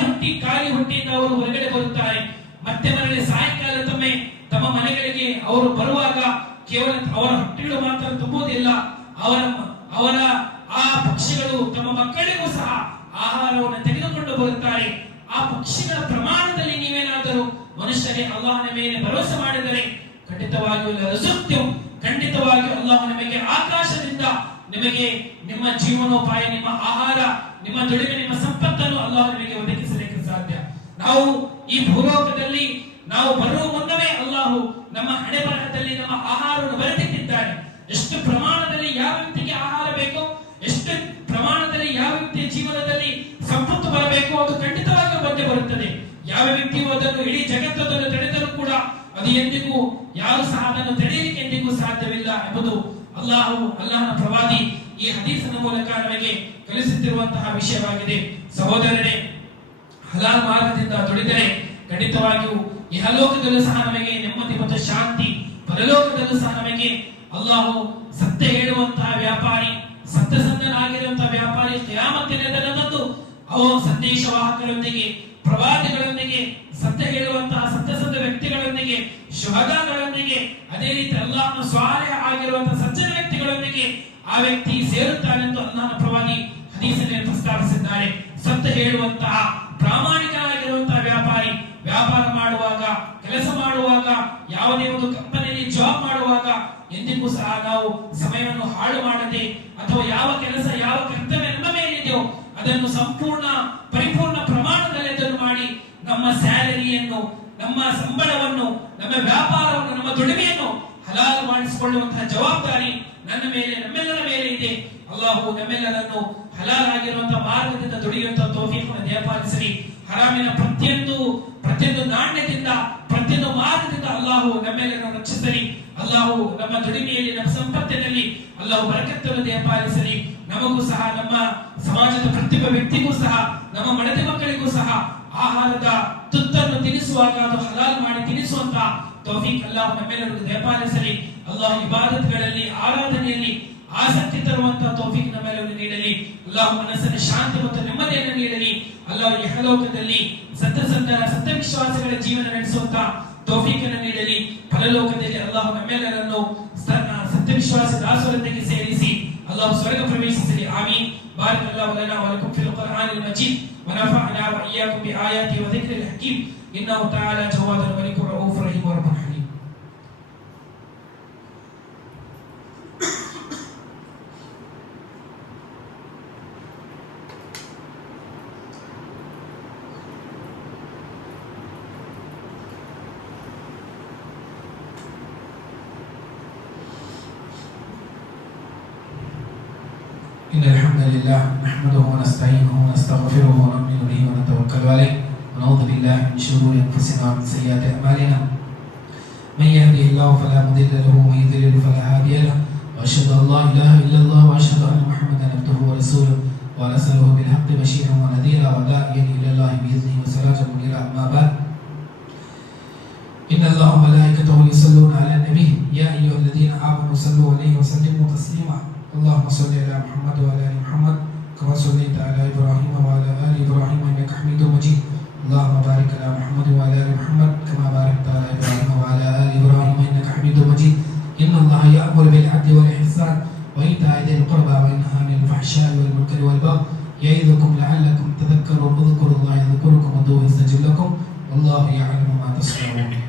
ಹೊಟ್ಟೆಯಿಂದ ಅವರು ಹೊರಗಡೆ ಬರುತ್ತಾರೆ, ಮತ್ತೆ ಮರಳಿ ಸಾಯಂಕಾಲ ತಮ್ಮ ಮನೆಗಳಿಗೆ ಅವರು ಬರುವಾಗ ಕೇವಲ ಅವರ ಹೊಟ್ಟೆಗಳು ಮಾತ್ರ ತುಂಬುವುದಿಲ್ಲ, ಅವರ ಆ ಪಕ್ಷಿಗಳು ತಮ್ಮ ಮಕ್ಕಳಿಗೂ ಸಹ ಆಹಾರವನ್ನು ತೆಗೆದುಕೊಂಡು ಬರುತ್ತಾರೆ. ಆ ಪಕ್ಷಿಗಳ ಪ್ರಮಾಣದಲ್ಲಿ ನೀವೇನಾದರೂ ಮನುಷ್ಯರೇ ಅಲ್ಲಾಹನ ಮೇಲೆ ಭರವಸೆ ಮಾಡಿದರೆ ಖಂಡಿತವಾಗಿಯೂ ಅಲ್ಲಾಹ್ ನಿಮಗೆ ಆಕಾಶದಿಂದ ನಿಮಗೆ ನಿಮ್ಮ ಜೀವನೋಪಾಯ, ನಿಮ್ಮ ಆಹಾರ, ನಿಮ್ಮ ದುಡಿಮೆ, ನಿಮ್ಮ ಸಂಪತ್ತನ್ನು ಅಲ್ಲಾಹ್ ನಿಮಗೆ ಒದಗಿಸಲಿಕ್ಕೆ ಸಾಧ್ಯ. ನಾವು ಈ ಭೂಲೋಕದಲ್ಲಿ ನಾವು ಬರುವ ಮುನ್ನವೇ ಅಲ್ಲಾಹು ನಮ್ಮ ಹಣೆ ಬರಹದಲ್ಲಿ ನಮ್ಮ ಆಹಾರವನ್ನು ಬರೆದಿಟ್ಟಿದ್ದಾನೆ. ಎಷ್ಟು ಪ್ರಮಾಣದಲ್ಲಿ ಯಾವ ವ್ಯಕ್ತಿಗೆ ಆಹಾರ ಬೇಕೋ, ಎಷ್ಟು ಪ್ರಮಾಣದಲ್ಲಿ ಯಾವ ವ್ಯಕ್ತಿಯ ಜೀವನದಲ್ಲಿ ಸಂಪತ್ತು ಬರಬೇಕು, ಅದು ಖಂಡಿತವಾಗಿಯೂ ಬಂದೇ ಬರುತ್ತದೆ. ಯಾವ ವ್ಯಕ್ತಿಯು ಅದನ್ನು ಇಡೀ ಜಗತ್ತನ್ನು ತಡೆದರೂ ಕೂಡ ಅದು ಎಂದಿಗೂ ಯಾರು ಸಹ ಅದನ್ನು ತಡೆಯಲಿಕ್ಕೆ ಎಂದಿಗೂ ಸಾಧ್ಯವಿಲ್ಲ ಎಂಬುದು ಅಲ್ಲಾಹನ ಪ್ರವಾದಿ ಈ ಹದೀಸಿನ ಮೂಲಕ ನಮಗೆ ಕಲಿಸುತ್ತಿರುವಂತಹ ವಿಷಯವಾಗಿದೆ. ಸಹೋದರರೇ, ಹಲಾಲ್ ಮಾರ್ಗದಿಂದ ದುಡಿದರೆ ಖಂಡಿತವಾಗಿಯೂ ಇಹಲೋಕದಲ್ಲೂ ಸಹ ನಮಗೆ ನೆಮ್ಮದಿ ಮತ್ತು ಶಾಂತಿ, ಪರಲೋಕದಲ್ಲೂ ಸಹ ನಮಗೆ ಅಲ್ಲಾಹು ಸತ್ಯ ಹೇಳುವಂತಹ ವ್ಯಾಪಾರಿ, ಸತ್ಯಸಂಧನಾಗಿರುವಂತಹ ವ್ಯಾಪಾರಿ ಕಿಯಾಮತ್ತಿನ ದಿನದಂದು ಅವನು ಸಂದೇಶವಾಹಕರೊಂದಿಗೆ, ಪ್ರವಾದಿಗಳೊಂದಿಗೆ, ಸತ್ಯ ಹೇಳುವಂತಹ ಸತ್ಯಸಂಧ ವ್ಯಕ್ತಿಗಳೊಂದಿಗೆ, ಶುಹದಾಗಳೊಂದಿಗೆ, ಅದೇ ರೀತಿ ಅಲ್ಲಾಹನ ಸ್ವಾಲಿಹ ಆಗಿರುವಂತಹ ಸಜ್ಜನ ವ್ಯಕ್ತಿಗಳೊಂದಿಗೆ ಆ ವ್ಯಕ್ತಿ ಸೇರುತ್ತಾನೆಂದು ಅಲ್ಲಾಹನ ಪ್ರವಾದಿ ಹದೀಸಿನಲ್ಲಿ ಪ್ರಸ್ತಾಪಿಸಿದ್ದಾರೆ. ಸತ್ಯ ಹೇಳುವಂತಹ ಪ್ರಾಮಾಣಿಕನಾಗಿರುವಂತಹ ವ್ಯಾಪಾರಿ ವ್ಯಾಪಾರ ಮಾಡುವಾಗ, ಕೆಲಸ ಮಾಡುವಾಗ, ಯಾವುದೇ ಒಂದು ಕಂಪನಿಯಲ್ಲಿ ಜಾಬ್ ಮಾಡುವಾಗ ಎಂದಿಗೂ ಸಹ ನಾವು ಸಮಯವನ್ನು ಹಾಳು ಮಾಡದೆ ಅಥವಾ ಯಾವ ಕೆಲಸ, ಯಾವ ಕರ್ತವ್ಯ ನಮ್ಮ ಮೇಲಿದೆಯೋ ಅದನ್ನು ಸಂಪೂರ್ಣ ಪರಿಪೂರ್ಣ ಪ್ರಮಾಣದಲ್ಲಿ ಅದನ್ನು ಮಾಡಿ ನಮ್ಮ ಸ್ಯಾಲರಿಯನ್ನು, ನಮ್ಮ ಸಂಬಳವನ್ನು, ನಮ್ಮ ವ್ಯಾಪಾರವನ್ನು, ನಮ್ಮ ದುಡಿಮೆಯನ್ನು ಹಲಾಲು ಮಾಡಿಸಿಕೊಳ್ಳುವಂತಹ ಜವಾಬ್ದಾರಿ ನನ್ನ ಮೇಲೆ, ನಮ್ಮೆಲ್ಲರ ಮೇಲೆ ಇದೆ. ಅಲ್ಲಾಹು ನಮ್ಮೆಲ್ಲರನ್ನು ಹಲಾಲ್ ಆಗಿರುವಂತಹ ಮಾರ್ಗದಿಂದ ದುಡಿಯುವಂತಹ ತೌಫೀಕನ್ನು ದಯಪಾಲಿಸಲಿ. ಹರಾಮಿನ ಪ್ರತಿಯೊಂದು ನಾಣ್ಯದಿಂದ, ಪ್ರತಿಯೊಂದು ಮಾರ್ಗದಿಂದ ಅಲ್ಲಾಹು ನಮ್ಮೆಲ್ಲರನ್ನು ರಕ್ಷಿಸಲಿ. ಅಲ್ಲಾಹು ನಮ್ಮ ದುಡಿಮೆಯಲ್ಲಿ, ನಮ್ಮ ಸಂಪತ್ತಿನಲ್ಲಿ ಅಲ್ಲಾಹು ಬರಕತ್ತನ್ನು ದಯಪಾಲಿಸಲಿ. ನಮಗೂ ಸಹ, ನಮ್ಮ ಸಮಾಜದ ಪ್ರತಿಯೊಬ್ಬ ವ್ಯಕ್ತಿಗೂ ಸಹ, ನಮ್ಮ ಮಡದಿ ಮಕ್ಕಳಿಗೂ ಸಹ ಆಹಾರದ ತುತ್ತನ್ನು ತಿನ್ನಿಸುವಾಗ ಅದು ಹಲಾಲ್ ಮಾಡಿ ತಿನ್ನಿಸುವಂತ ತೌಫೀಕ್ ಅಲ್ಲಾಹು ನಮ್ಮೆಲ್ಲರಿಗೂ ದಯಪಾಲಿಸಲಿ. ಅಲ್ಲಾಹು ಇಬಾದತ್ಗಳಲ್ಲಿ, ಆರಾಧನೆಯಲ್ಲಿ ಆಸಕ್ತಿ ತರುವಂತಹ ತೌಫೀಕ್ ನಮ್ಮೆಲ್ಲರಿಗೂ ನೀಡಲಿ. ಅಲ್ಲಾಹು ಮನಸ್ಸಿನ ಶಾಂತಿ ಮತ್ತು ನೆಮ್ಮದಿಯನ್ನು ನೀಡಲಿ. ಅಲ್ಲಾಹು ಇಹಲೋಕದಲ್ಲಿ ಸತ್ಯಸಂಧರ, ಸತ್ಯವಿಶ್ವಾಸಗಳ ಜೀವನ ನಡೆಸುವಂತ ತೌಫೀಕನ್ನು ನೀಡಲಿ. ಪರಲೋಕದಲ್ಲಿ ಅಲ್ಲಾಹು ನಮ್ಮೆಲ್ಲರನ್ನು ಸತ್ಯವಿಶ್ವಾಸ ದಾಸರೊಂದಿಗೆ ಸೇರಿಸಿ ಅಲ್ಲಾಹು ಸ್ವರ್ಗ ಪ್ರವೇಶಿಸಲಿ. ಆಮೀನ್. ಬಾರಕಲ್ಲಾಹು ಲನಾ ವ ಲಕುಂ ಫಿಲ್ ಕುರ್ಆನಿಲ್ ಮಜೀದ್ ವ ನಫಅನಾ ವ ಇಯ್ಯಾಕುಂ ಬಿ ಆಯಾತಿಹಿ ವ ذಿಕ್ರಿಲ್ ಹಕೀಮ್. ಇನ್ನಹು ತಆಲಾ ಜವಾದುಲ್ ಮಲಿಕುರ್ ರഊಫುರ್ ರಹೀಮ್ ವ ರಬ್ಬುಲ್ ಹಲೀಮ್. إن الحمد لله نحمده ونستعينه ونستغفره ونؤمن به ونتوكل عليه ونعوذ بالله من شرور أنفسنا ومن سيئات أعمالنا. من يهده الله فلا مضل له ومن يضلل فلا هادي له. وأشهد أن لا إله إلا الله وأشهد أن محمدا عبده ورسوله وأرسله بالحق بشيرا ونذيرا وداعيا إلى الله بإذنه وسراجا منيرا. أما بعد، إن الله وملائكته يصلون على النبي يا أيها الذين آمنوا صلوا عليه وسلموا تسليما. اللهم صل على محمد وعلى ال محمد كما صليت على ابراهيم وعلى ال ابراهيم انك حميد مجيد. اللهم بارك على محمد وعلى ال محمد كما باركت على ابراهيم وعلى ال ابراهيم انك حميد مجيد. ان الله يأمر بالعدل والاحسان وايتاء ذي القربى وينهى عن الفحشاء والمنكر والبغي يعظكم لعلكم تذكرون. اذكروا الله يذكركم وادعوه يستجب لكم والله يعلم ما تصنعون.